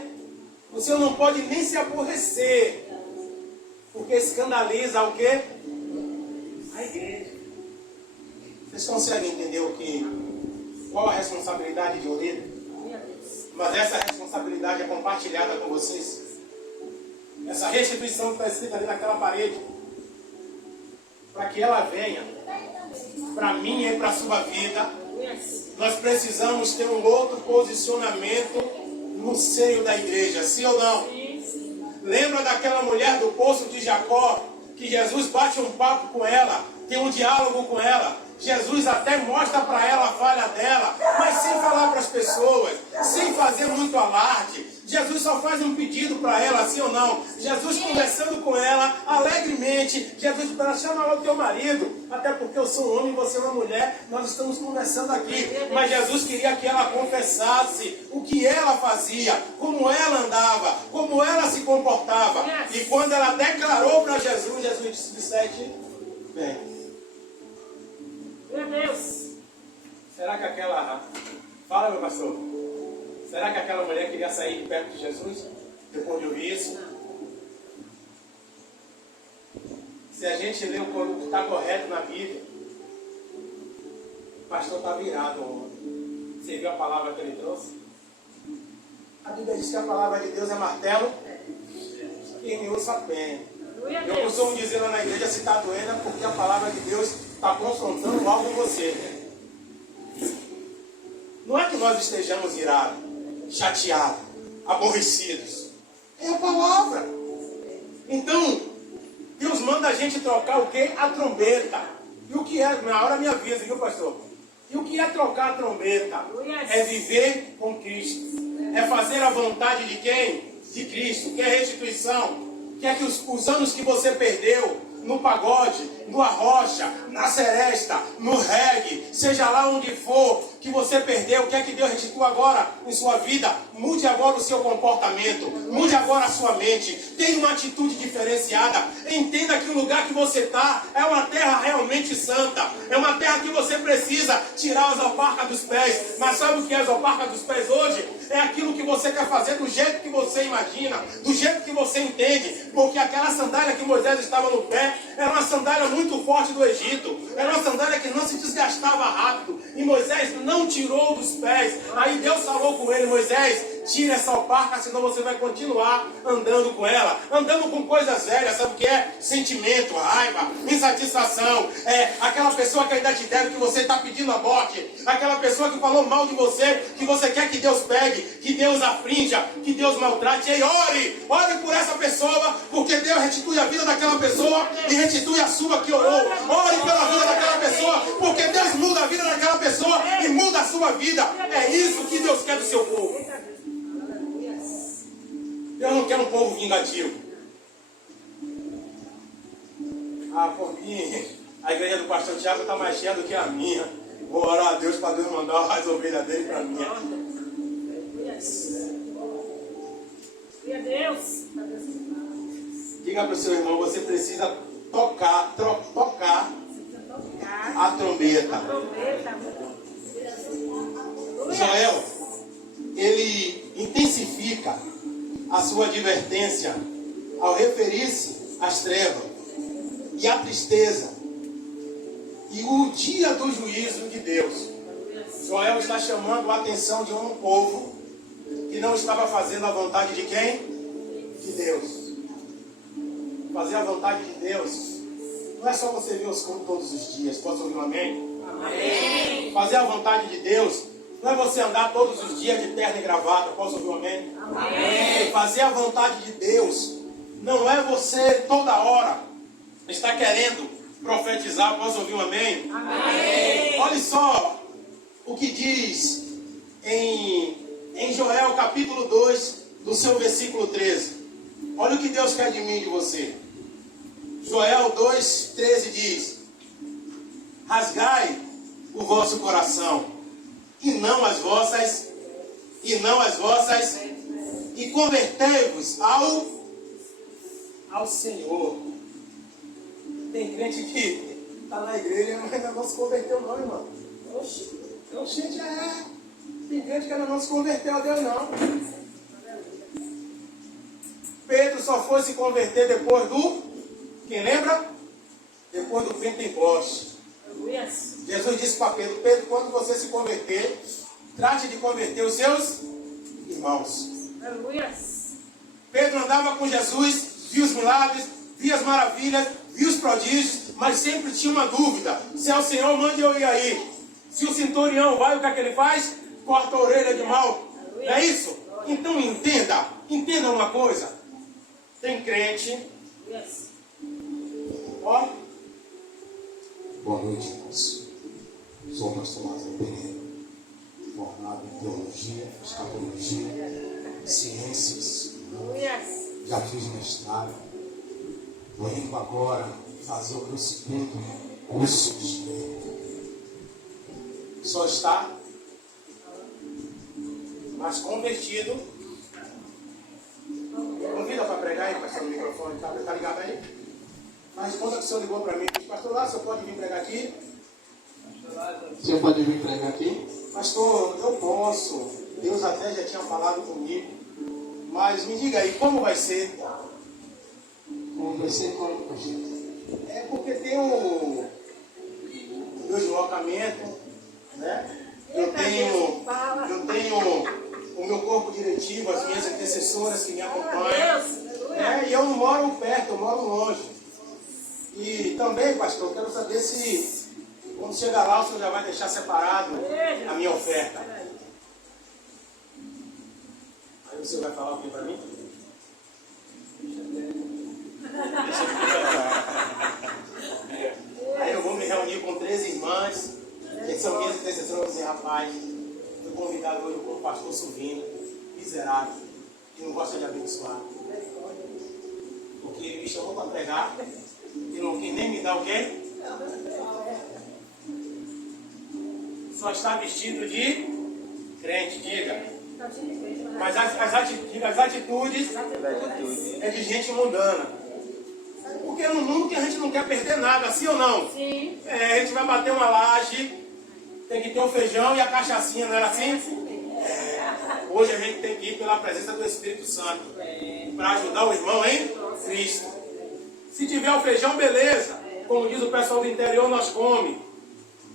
O senhor não pode nem se aborrecer, porque escandaliza o quê? A igreja. Vocês conseguem entender qual a responsabilidade de um líder? Glória a Deus. Mas essa responsabilidade é compartilhada com vocês. Essa restituição que está escrita ali naquela parede, para que ela venha para mim e para a sua vida, Aleluia. nós precisamos ter um outro posicionamento no seio da igreja, sim ou não? Sim. Lembra daquela mulher do poço de Jacó, que Jesus bate um papo com ela, tem um diálogo com ela, Jesus até mostra para ela a falha dela, mas sem falar para as pessoas, sem fazer muito alarde. Jesus só faz um pedido para ela, sim ou não? Jesus conversando com ela alegremente. Jesus para chama lá o teu marido, até porque eu sou um homem e você é uma mulher. Nós estamos conversando aqui, mas Jesus queria que ela confessasse o que ela fazia, como ela andava, como ela se comportava. E quando ela declarou para Jesus, Jesus disse: bem. Glória a Deus. Será que aquela... Fala, meu pastor. Será que aquela mulher queria sair de perto de Jesus? Depois de ouvir isso? Se a gente lê o que está correto na Bíblia, o pastor está virado ontem. Você viu a palavra que ele trouxe? A Bíblia diz que a palavra de Deus é martelo e me usa a pena. Glória a Eu Deus. costumo dizer lá na igreja, se está doendo, é porque a palavra de Deus está confrontando algo em você. Não é que nós estejamos irados, chateados, aborrecidos. É a palavra. Então, Deus manda a gente trocar o quê? A trombeta. E o que é? Na hora me avisa, viu, pastor? E o que é trocar a trombeta? É viver com Cristo. É fazer a vontade de quem? De Cristo. Que é restituição. Que é que os anos que você perdeu no pagode, no arrocha, na seresta, no reggae, seja lá onde for que você perdeu, quer que Deus restitua agora em sua vida? Mude agora o seu comportamento, mude agora a sua mente, tenha uma atitude diferenciada, entenda que o lugar que você está é uma terra realmente santa, é uma terra que você precisa tirar as alparcas dos pés. Mas sabe o que é as alparcas dos pés hoje? É aquilo que você quer fazer do jeito que você imagina, do jeito que você entende, porque aquela sandália que Moisés estava no pé era uma sandália muito forte do Egito, era uma sandália que não se desgastava rápido, e Moisés não tirou dos pés. Aí Deus falou com ele: Moisés, tira essa alparca, senão você vai continuar andando com ela, andando com coisas velhas. Sabe o que é? Sentimento, raiva, insatisfação, aquela pessoa que ainda te deve, que você está pedindo a morte, aquela pessoa que falou mal de você, que você quer que Deus pegue, que Deus afrinja, que Deus maltrate. E aí, ore por essa pessoa, porque Deus restitui a vida daquela pessoa e restitui a sua que orou. Ore pela vida daquela pessoa, porque Deus muda a vida daquela pessoa e muda a sua vida. É isso que Deus quer do seu povo. Deus não quer um povo vingativo. Por mim, a igreja do pastor Tiago está mais cheia do que a minha. Vou orar a Deus para Deus mandar as ovelhas dele para mim. Glória a Deus. Diga para o seu irmão: você precisa tocar a trombeta. Joel, ele intensifica a sua advertência ao referir-se às trevas e à tristeza e o dia do juízo de Deus. Joel está chamando a atenção de um povo que não estava fazendo a vontade de quem? De Deus. Fazer a vontade de Deus não é só você ver os cultos todos os dias. Posso ouvir um amém? Amém. Fazer a vontade de Deus não é você andar todos os dias de terno e gravata. Posso ouvir um amém? Amém. Fazer a vontade de Deus não é você toda hora estar querendo profetizar. Posso ouvir um amém? Amém. Olha só o que diz em Joel capítulo 2, do seu versículo 13. Olha o que Deus quer de mim e de você. Joel 2,13 diz: rasgai o vosso coração, e não as vossas, e convertei-vos ao Senhor. Tem crente que está na igreja, mas ainda não se converteu não, irmão. Gente, tem crente que ainda não se converteu a Deus não. Pedro só foi se converter depois do... Quem lembra? Depois do Pentecostes. Jesus disse para Pedro: Pedro, quando você se converter, trate de converter os seus irmãos. Pedro andava com Jesus, via os milagres, via as maravilhas, via os prodígios, mas sempre tinha uma dúvida: se é o Senhor, mande eu ir aí. Se o centurião vai, o que é que ele faz? Corta a orelha de mal. Não é isso? Então entenda uma coisa. Tem crente. Ó. Boa noite, irmãos. Sou o pastor Lázaro Pereira, formado em teologia, escatologia, ciências. Já fiz mestrado. Vou indo agora fazer o meu segundo curso de direito. Só está mais convertido. Convida para pregar aí, pastor, o microfone tá ligado aí? Mas quando o senhor ligou para mim, disse: pastor Lázaro, o senhor pode vir pregar aqui? O senhor pode vir pregar aqui? Pastor, eu posso. Deus até já tinha falado comigo. Mas me diga aí, como vai ser? Como vai ser como, pastor? É porque tem o meu deslocamento, né? Eu tenho o meu corpo diretivo, as minhas intercessoras que me acompanham. E eu não moro perto, eu moro longe. E também, pastor, eu quero saber se quando chegar lá o senhor já vai deixar separado a minha oferta. Aí você vai falar o que para mim? Deixa eu são minhas intercessões, dizer, rapaz, fui convidado hoje como pastor Silvino, miserável, que não gosta de abençoar. Porque ele me chamou para pregar e não quis nem me dar o quê? Só está vestido de crente, diga. Mas as atitudes é de gente mundana. Porque é no mundo que a gente não quer perder nada, sim ou não? Sim. A gente vai bater uma laje, tem que ter o feijão e a cachaçinha, não era assim? Hoje a gente tem que ir pela presença do Espírito Santo para ajudar o irmão em Cristo. Se tiver o feijão, beleza. Como diz o pessoal do interior, nós come.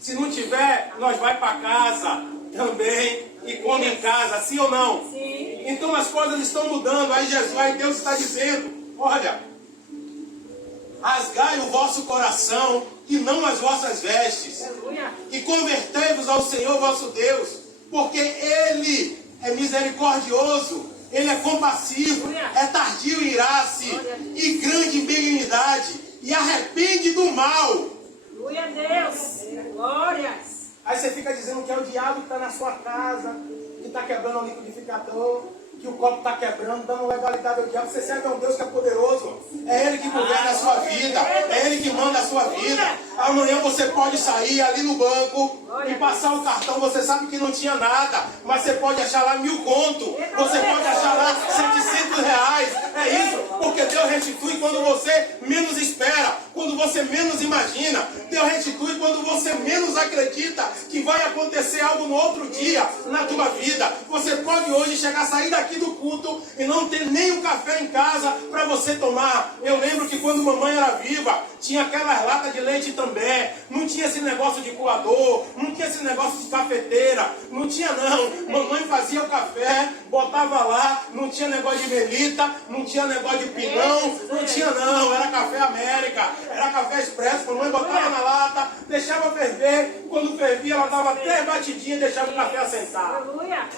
Se não tiver, nós vai para casa também e come em casa, sim ou não? Sim. Então as coisas estão mudando. Aí Deus está dizendo, olha, rasgai o vosso coração e não as vossas vestes. Aleluia. E convertei-vos ao Senhor vosso Deus, porque Ele é misericordioso, Ele é compassivo, é tardio em irar-se e grande em benignidade, e arrepende do mal. Glória a Deus. Glórias. Aí você fica dizendo que é o diabo que está na sua casa, que está quebrando o liquidificador, que o copo está quebrando, dando legalidade ao diabo. Você serve a um Deus que é poderoso. É Ele que governa a sua vida. É Ele que manda a sua vida. Amanhã você pode sair ali no banco e passar o cartão. Você sabe que não tinha nada, mas você pode achar lá 1.000 conto. Você pode achar lá 700 reais. É isso, porque Deus restitui quando você menos espera, quando você menos imagina. Deus restitui quando você menos acredita que vai acontecer algo no outro dia na tua vida. Você pode hoje sair daqui do culto e não ter nem um café em casa para você tomar. Eu lembro que quando mamãe era viva, tinha aquelas latas de leite também. Não tinha esse negócio de coador, não tinha esse negócio de cafeteira, não tinha não. Mamãe fazia o café, botava lá, não tinha negócio de melita, não tinha negócio de pinão, não tinha não. Era café América, era café expresso. Mamãe botava na lata, deixava ferver. Quando fervia, ela dava 3 batidinhas e deixava o café assentar. Aleluia.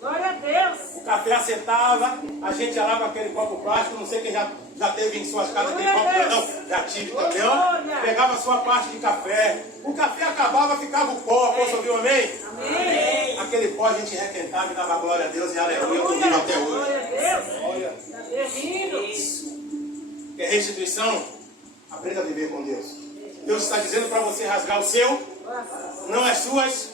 Glória a Deus. O café assentava, a gente ia lá com aquele copo plástico, não sei quem já teve em suas casas aquele copo, não, já tive também, ó. Pegava a sua parte de café. O café acabava, ficava o pó. Posso ouvir um amém? Amém. Aquele pó a gente requentava e dava glória a Deus e aleluia, eu vivo até hoje. Glória a Deus. Olha, Está bem-vindo. é restituição, aprenda a viver com Deus. Deus está dizendo para você rasgar o seu, não as suas.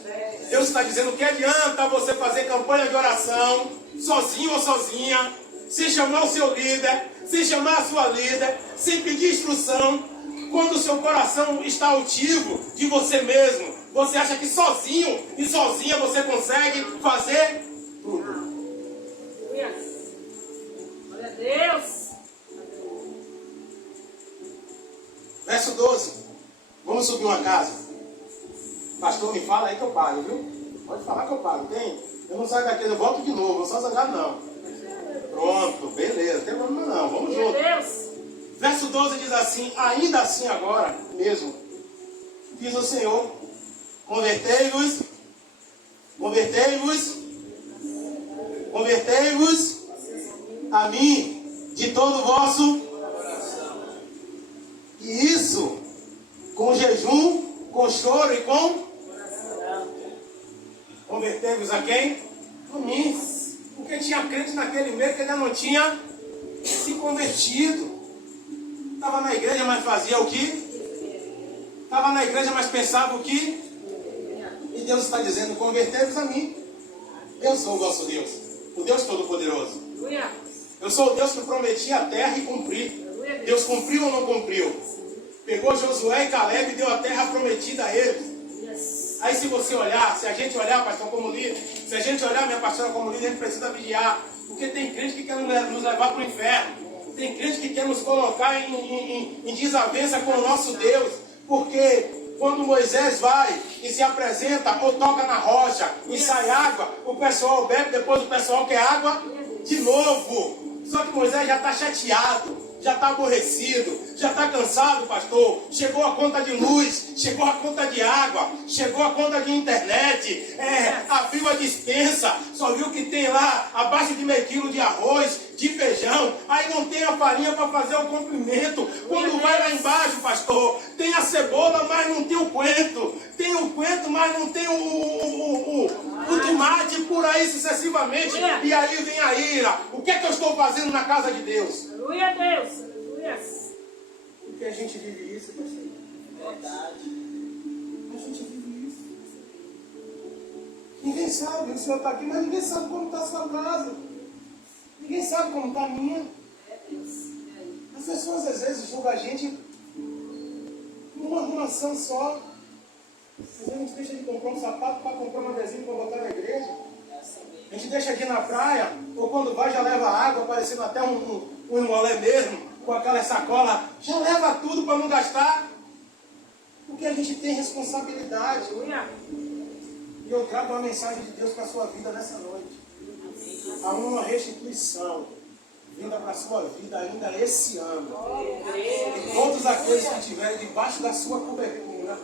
Deus está dizendo que adianta você fazer campanha de oração, sozinho ou sozinha, sem chamar o seu líder, sem chamar a sua líder, sem pedir instrução, quando o seu coração está altivo de você mesmo. Você acha que sozinho e sozinha você consegue fazer tudo. Aleluia. Glória a Deus. Verso 12. Vamos subir uma casa. Pastor, me fala aí que eu pago, viu? Pode falar que eu pago. Tem? Eu não saio daqui, eu volto de novo. Não sou zangado, não. Pronto, beleza. Não tem problema não. Vamos junto. Glória a Deus. Verso 12 diz assim: ainda assim agora mesmo, diz o Senhor, convertei-vos a mim de todo o vosso, e isso com jejum, com choro e com... Convertei-vos a quem? A mim. Porque tinha crente naquele meio que ainda não tinha se convertido. Estava na igreja, mas fazia o que? Estava na igreja, mas pensava o que? E Deus está dizendo, convertei-vos a mim. Eu sou o vosso Deus, o Deus Todo-Poderoso. Aleluia. Eu sou o Deus que prometi a terra e cumpri. Deus cumpriu ou não cumpriu? Pegou Josué e Caleb e deu a terra prometida a eles. Aí se você olhar, se a gente olhar, pastor, como líder, se a gente olhar, minha pastora, como líder, a gente precisa vigiar. Porque tem crente que quer nos levar para o inferno. Tem crente que quer nos colocar em desavença com o nosso Deus. Porque quando Moisés vai e se apresenta ou toca na rocha e sai água, o pessoal bebe, depois o pessoal quer água de novo. Só que Moisés já está chateado, já está aborrecido, já está cansado, pastor. Chegou a conta de luz, chegou a conta de água, chegou a conta de internet, abriu a despensa, só viu que tem lá abaixo de meio quilo de arroz de feijão, aí não tem a farinha para fazer o comprimento. Quando vai lá embaixo, pastor, tem a cebola, mas não tem o coentro. Tem o coentro, mas não tem o tomate, por aí sucessivamente. E aí vem a ira. O que é que eu estou fazendo na casa de Deus? Aleluia, Deus. Aleluia. Porque a gente vive isso, pastor. Verdade. A gente vive isso. Ninguém sabe, o senhor está aqui, mas ninguém sabe como está a sua casa. Ninguém sabe como está a minha. As pessoas às vezes julgam a gente numa arrumação só. Às vezes a gente deixa de comprar um sapato para comprar um adesivo para botar na igreja. A gente deixa aqui na praia, ou quando vai já leva água, parecendo até um emolé mesmo, com aquela sacola, já leva tudo para não gastar. Porque a gente tem responsabilidade. Aleluia. E eu trago uma mensagem de Deus para a sua vida nessa noite. Há uma restituição vinda para a sua vida ainda esse ano. E todos aqueles que estiverem debaixo da sua cobertura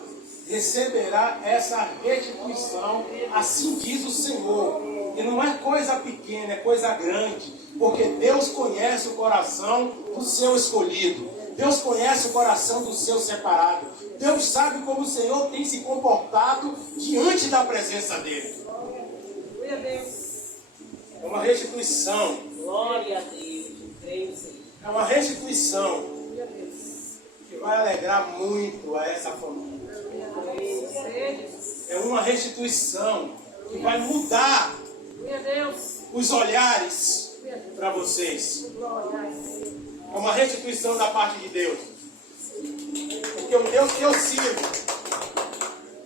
receberá essa restituição. Assim diz o Senhor. E não é coisa pequena, é coisa grande. Porque Deus conhece o coração do seu escolhido. Deus conhece o coração do seu separado. Deus sabe como o Senhor tem se comportado diante da presença dele. Aleluia, Deus. É uma restituição. Glória a Deus. Creio, Senhor. É uma restituição Aleluia, Deus. que vai alegrar muito a essa família. É uma restituição que vai mudar Aleluia, Deus. os olhares para vocês. É uma restituição da parte de Deus. Porque o Deus que eu sirvo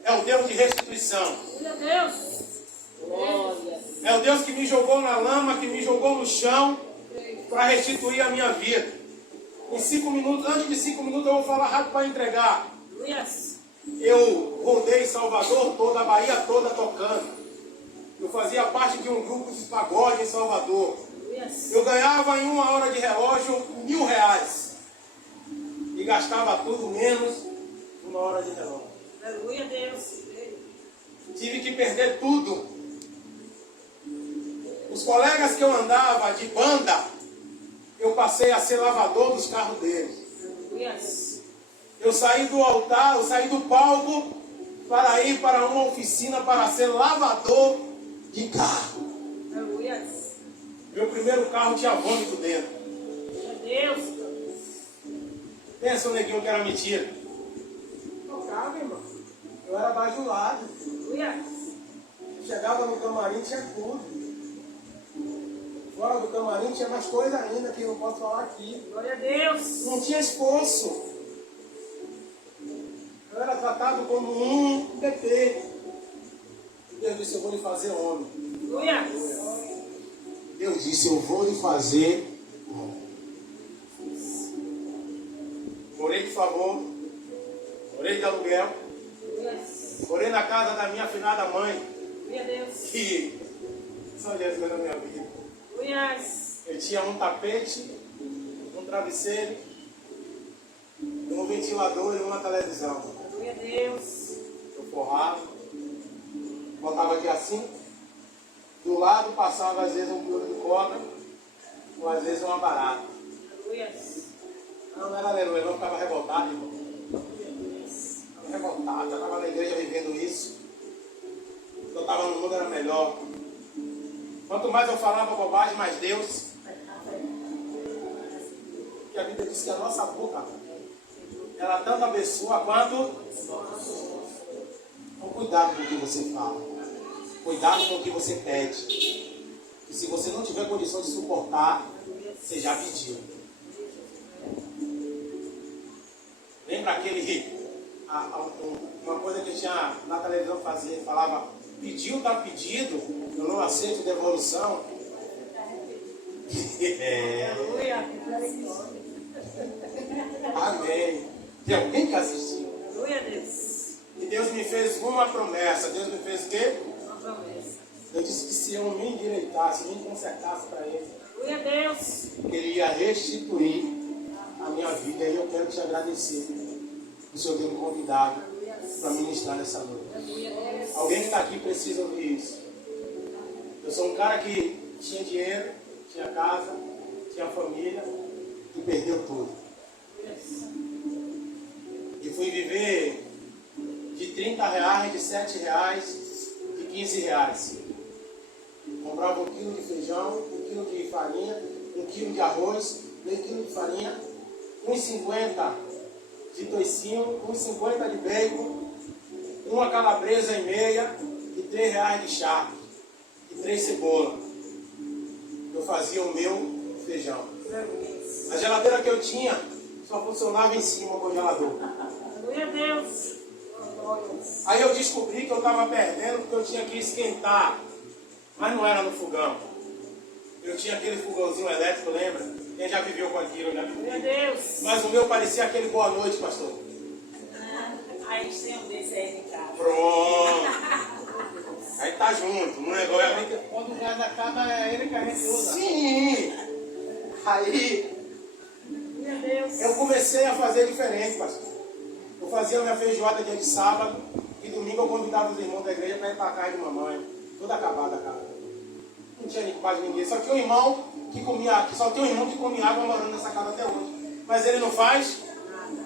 é o Deus de restituição. Aleluia, Deus. Glória. É o Deus que me jogou na lama, que me jogou no chão para restituir a minha vida. Em 5 minutos, antes de 5 minutos eu vou falar rápido para entregar. Aleluia. Eu rodei Salvador toda, a Bahia toda tocando. Eu fazia parte de um grupo de pagode em Salvador. Eu ganhava em 1 hora de relógio R$1.000. E gastava tudo menos 1 hora de relógio. Aleluia, Deus. Tive que perder tudo. Os colegas que eu andava de banda, eu passei a ser lavador dos carros deles. Aleluia. Eu saí do altar, eu saí do palco para ir para uma oficina para ser lavador de carro. Aleluia. Meu primeiro carro tinha vômito dentro. Deus. Pensa o neguinho que era mentira. Tocava, irmão. Eu era bajulado. Aleluia. Eu chegava no camarim, tinha tudo. Fora do camarim tinha mais coisa ainda que eu não posso falar aqui. Glória a Deus. Não tinha esforço. Eu era tratado como um bebê. Deus disse, eu vou lhe fazer homem. Aleluia. Deus disse, eu vou lhe fazer homem. Morei de favor. Morei de aluguel. Aleluia. Morei na casa da minha afinada mãe. Glória a Deus. Que só Jesus na minha vida. Aleluia. Eu tinha um tapete, um travesseiro, um ventilador e uma televisão. Glória a Deus. Eu forrava, botava aqui assim, do lado passava às vezes um piolho de cobra, ou às vezes uma barata. Aleluia. Não era aleluia, não, ficava revoltado, irmão. Ficava revoltado, eu estava na igreja vivendo isso. Eu estava no mundo, era melhor. Quanto mais eu falava bobagem, mais Deus. Porque a Bíblia diz que a nossa boca, ela tanto abençoa quanto... Então cuidado com o que você fala. Cuidado com o que você pede. E se você não tiver condição de suportar, você já pediu. Lembra aquele... uma coisa que tinha na televisão fazia, falava, pediu, está pedido, eu não aceito devolução. Aleluia. Amém. Tem alguém que assistiu? Aleluia, Deus. E Deus me fez uma promessa. Deus me fez o quê? Uma promessa. Eu disse que se eu me endireitasse, me consertasse para Ele, Aleluia, Deus. Ele ia restituir a minha vida. E eu quero te agradecer por o Senhor ter me convidado para ministrar nessa noite. Aleluia, Deus. Alguém que está aqui precisa ouvir isso. Eu sou um cara que tinha dinheiro, tinha casa, tinha família e perdeu tudo. E fui viver de R$30, de R$7, de R$15. Comprava 1 quilo de feijão, 1 quilo de farinha, 1 quilo de arroz, meio quilo de farinha, 1,50 de toicinho, 1,50 de bacon, uma calabresa e meia e R$3 de charque e 3 cebolas. Eu fazia o meu feijão. A geladeira que eu tinha só funcionava em cima, o congelador. Aleluia, Deus. Aí eu descobri que eu estava perdendo porque eu tinha que esquentar, mas não era no fogão. Eu tinha aquele fogãozinho elétrico, lembra? Quem já viveu com aquilo, né? Aleluia, Deus. Mas o meu parecia aquele boa noite, pastor. Aí tem um desse aí em casa. Pronto. Aí tá junto, não é igual. Quando o gás acaba, é ele que a gente usa. Sim! Aí Aleluia, Deus. eu comecei a fazer diferente, pastor. Eu fazia minha feijoada dia de sábado e domingo eu convidava os irmãos da igreja para ir para a casa de mamãe. Toda acabada a casa. Não tinha quase ninguém. Só tinha um irmão que comia, só tem um irmão que comia água morando nessa casa até hoje. Mas ele não faz,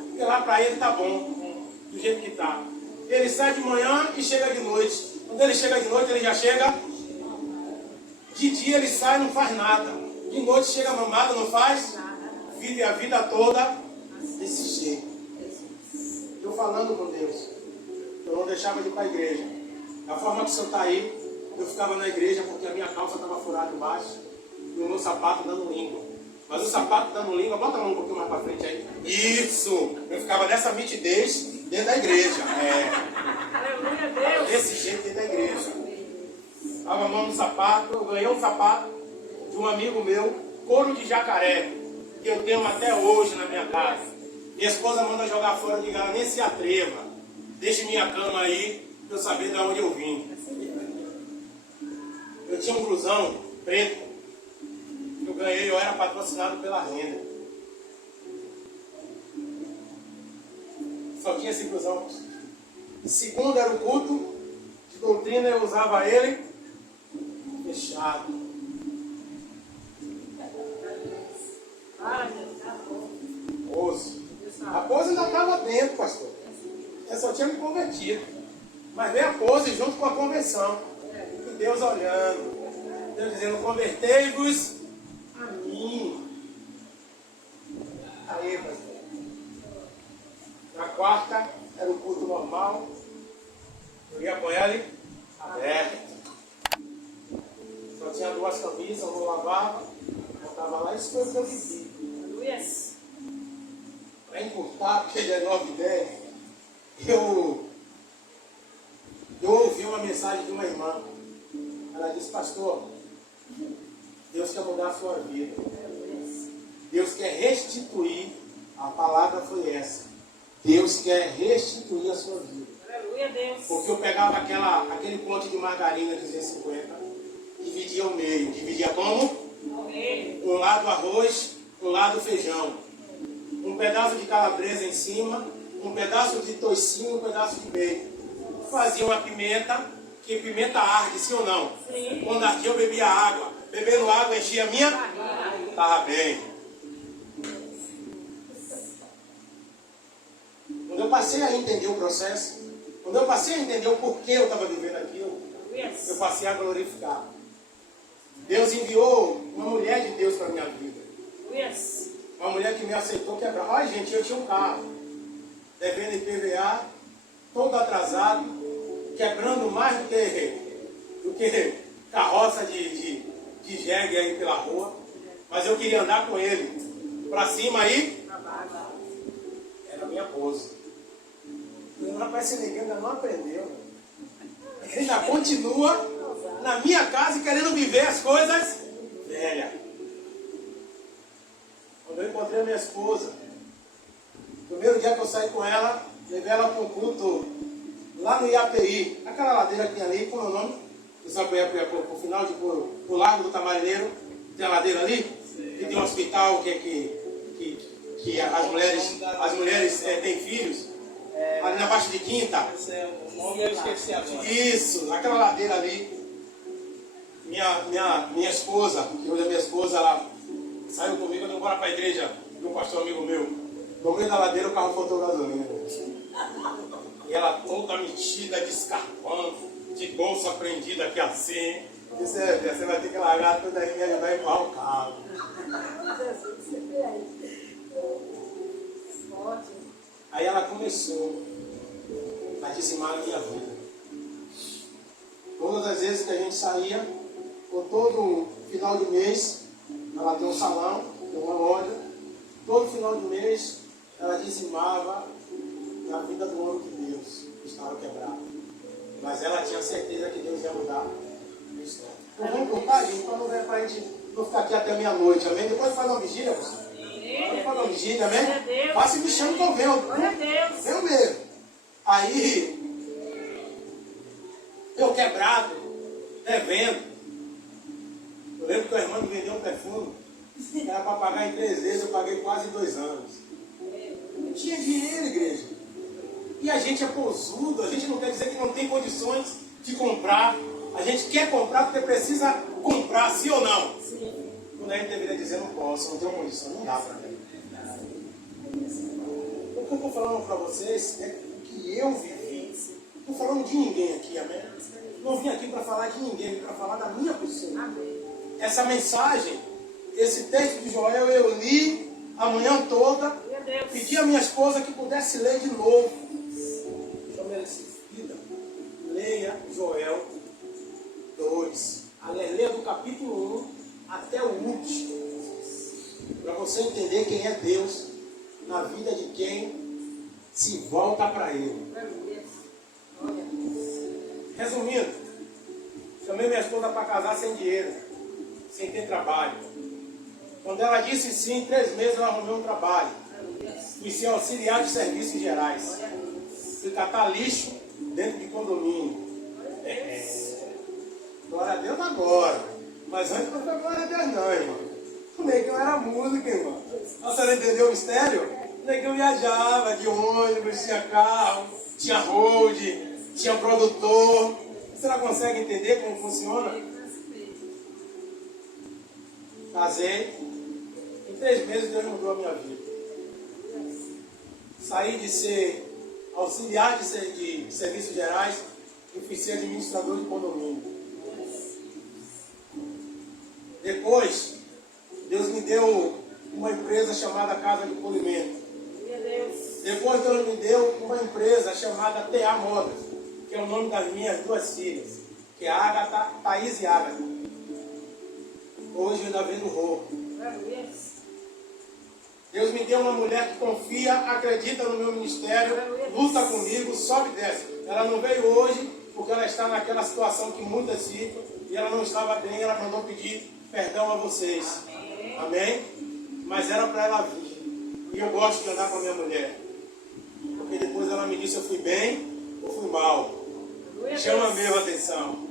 porque lá para ele tá bom, do jeito que tá. Ele sai de manhã e chega de noite. Quando ele chega de noite, ele já chega. De dia ele sai e não faz nada. De noite chega mamado, não faz. Vive a vida toda desse jeito. Eu falando com Deus, eu não deixava de ir para a igreja. Da forma que o senhor está aí, eu ficava na igreja porque a minha calça estava furada embaixo e o meu sapato dando língua. Mas o sapato dando língua, bota a mão um pouquinho mais para frente aí. Isso! Eu ficava nessa mitidez dentro da igreja. Aleluia, Deus. Desse jeito dentro da igreja. Tava a mão no sapato, eu ganhei um sapato de um amigo meu, couro de jacaré, que eu tenho até hoje na minha casa. Minha esposa manda jogar fora, eu digo, ela nem se atreva. Deixe minha cama aí, para eu saber de onde eu vim. Eu tinha um blusão preto, que eu ganhei, eu era patrocinado pela Renda. Só tinha esse blusão. Segunda era o culto, de doutrina eu usava ele fechado. Ai, Deus, tá bom. Pose. A pose ainda estava dentro, pastor. Eu só tinha me convertido. Mas veio a pose junto com a conversão. E Deus olhando. Deus dizendo, convertei-vos a mim. Aí, pastor. Na quarta, era o culto normal. Eu ia com ele aberto. Só tinha 2 camisas, eu não lavava. Eu estava lá, isso foi o que eu vivi. Aleluia. Para encurtar, porque já é 9h10, eu ouvi uma mensagem de uma irmã. Ela disse, pastor, Deus quer mudar a sua vida. Deus quer restituir, a palavra foi essa. Deus quer restituir a sua vida. Aleluia, Deus. Porque eu pegava aquele pote de margarina de 250, dividia ao meio. Dividia como? Amém. Um lado arroz, um lado feijão. Um pedaço de calabresa em cima, um pedaço de toicinho, um pedaço de bacon. Fazia uma pimenta, que pimenta arde, sim ou não? Sim. Quando ardia eu bebia água. Bebendo água enchia a minha? Estava bem. Quando eu passei a entender o processo, quando eu passei a entender o porquê eu estava vivendo aquilo, eu passei a glorificar. Deus enviou uma mulher de Deus para a minha vida. Uma mulher que me aceitou quebrar. Ai, gente, eu tinha um carro, devendo IPVA, todo atrasado, quebrando mais do que carroça de jegue aí pela rua. Mas eu queria andar com ele. Para cima aí, era a minha pose. Eu, rapaz, esse ninguém ainda não aprendeu. Ele ainda continua na minha casa e querendo viver as coisas velhas. Quando eu encontrei a minha esposa, primeiro dia que eu saí com ela, levei ela para um culto lá no IAPI, aquela ladeira que tem ali, como é o nome? Você sabe pro final, pro Largo do Tamarineiro, tem a ladeira ali, que tem um hospital que as mulheres têm filhos, ali na Baixa de Quinta. O nome eu esqueci agora. Isso, naquela ladeira ali, minha esposa, que hoje é minha esposa, Saiu comigo, eu embora para a igreja do pastor amigo meu. No meio da ladeira o carro faltou gasolina. E ela toda metida de escarpão, de bolsa prendida aqui assim. Disse, você vai ter que largar tudo aí e me ajudar a empurrar o carro. Aí ela começou a dizimar a minha vida. Todas as vezes que a gente saía, ou todo final de mês, ela tem um salão, tem uma loja, todo final de mês ela dizimava na vida do homem de Deus, que estava quebrado. Mas ela tinha certeza que Deus ia mudar. Então vamos contar, gente, para não ver para a gente não ficar aqui até meia-noite, amém? Depois faz uma vigília, pastor. Depois faz uma vigília, amém? Faça e me chama que eu venho. Eu mesmo. Aí, eu quebrado, devendo. Eu lembro que o irmão me vendeu um perfume, era para pagar em 3 vezes, eu paguei quase 2 anos. Não tinha dinheiro, igreja. E a gente é pousudo, a gente não quer dizer que não tem condições de comprar. A gente quer comprar porque precisa comprar, sim ou não? Sim. Quando a gente deveria dizer, não posso, não tenho condição, não dá para mim. O que eu estou falando para vocês é o que eu vivi. Não estou falando de ninguém aqui, amém? Não vim aqui para falar de ninguém, vim para falar da minha pessoa. Amém. Essa mensagem, esse texto de Joel, eu li a manhã toda, pedi a minha esposa que pudesse ler de novo. Chamei ela vida. Leia Joel 2. Leia do capítulo 1 até o último. Para você entender quem é Deus na vida de quem se volta para Ele. Resumindo, chamei minha esposa para casar sem dinheiro, sem ter trabalho. Quando ela disse sim, em 3 meses eu arrumei um trabalho. Fui ser auxiliar de serviços gerais. Fui catar lixo dentro de condomínio. Glória a Deus agora. Mas antes não foi glória a Deus não, irmão. O negão era música, irmão. A senhora entendeu o mistério? O negão viajava de ônibus, tinha carro, tinha road, tinha produtor. Você não consegue entender como funciona? Casei. Em 3 meses Deus mudou a minha vida. Saí de ser auxiliar de serviços gerais e fui ser administrador de condomínio. Depois, Deus me deu uma empresa chamada Casa de Polimento. Depois Deus me deu uma empresa chamada TA Modas, que é o nome das minhas 2 filhas, que é Agatha, Thaís e Agatha. Hoje eu ainda vendo roupa. Deus me deu uma mulher que confia, acredita no meu ministério, luta comigo, sobe e desce. Ela não veio hoje porque ela está naquela situação que muitas ficam e ela não estava bem, ela mandou pedir perdão a vocês. Amém? Mas era para ela vir. E eu gosto de andar com a minha mulher. Porque depois ela me disse eu fui bem ou fui mal. Chama mesmo a atenção.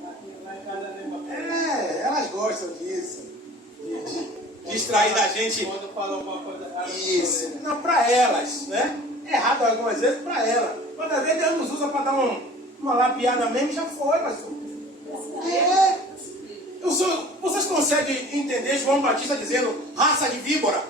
Elas gostam disso. De distrair da gente. Quando falou uma coisa errada. Isso. Não, para elas, né? Errado algumas vezes para elas. Mas às vezes Deus nos usa para dar uma lapiada mesmo e já foi, pastor. Vocês conseguem entender João Batista dizendo raça de víbora?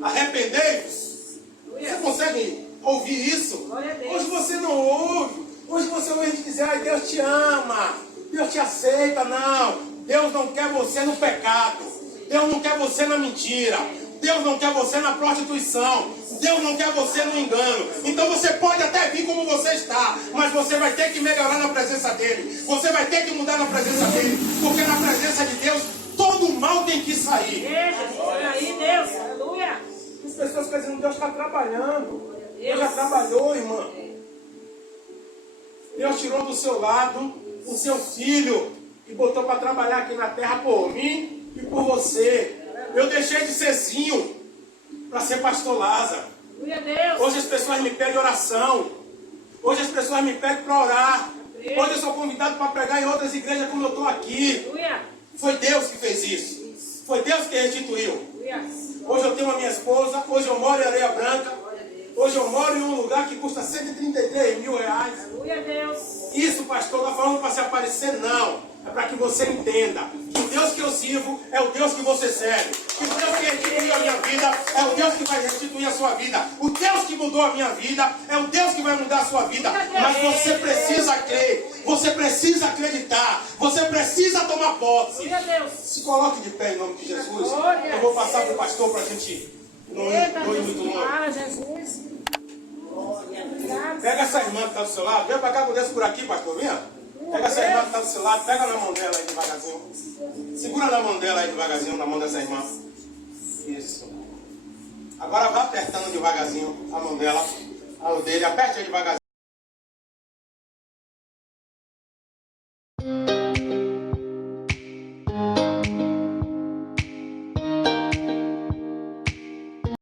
Arrependei-vos. Você consegue ouvir isso? Hoje você não ouve. Hoje você ouve dizer, ai, Deus te ama, Deus te aceita. Não, Deus não quer você no pecado. Deus não quer você na mentira. Deus não quer você na prostituição. Deus não quer você no engano. Então você pode até vir como você está, mas você vai ter que melhorar na presença dele. Você vai ter que mudar na presença dele. Porque na presença de Deus, todo mal tem que sair. Aí, Deus, aleluia. As pessoas ficam dizendo, Deus está trabalhando. Deus já trabalhou, irmã. Deus tirou do seu lado o seu filho e botou para trabalhar aqui na terra por mim e por você. Eu deixei de ser Zinho para ser pastor Lázaro. Hoje as pessoas me pedem oração. Hoje as pessoas me pedem para orar. Hoje eu sou convidado para pregar em outras igrejas como eu estou aqui. Foi Deus que fez isso. Foi Deus que restituiu. Hoje eu tenho a minha esposa. Hoje eu moro em Areia Branca. Hoje eu moro em um lugar que custa R$133 mil. Isso, pastor, está falando para se aparecer? Não. É para que você entenda que o Deus que eu sirvo é o Deus que você serve. Que o Deus que restituiu a minha vida é o Deus que vai restituir a sua vida. O Deus que mudou a minha vida é o Deus que vai mudar a sua vida. Mas você precisa crer. Você precisa acreditar. Você precisa tomar posse. Se coloque de pé em nome de Jesus. Eu vou passar para o pastor para a gente não ir muito longe. Pega essa irmã que está do seu lado. Vem para cá, desce por aqui, pastor. Venha. Pega essa irmã que está do seu lado. Pega na mão dela aí devagarzinho. Segura na mão dela aí devagarzinho, na mão dessa irmã. Isso. Agora vá apertando devagarzinho a mão dela. A mão dele. Aperte aí devagarzinho.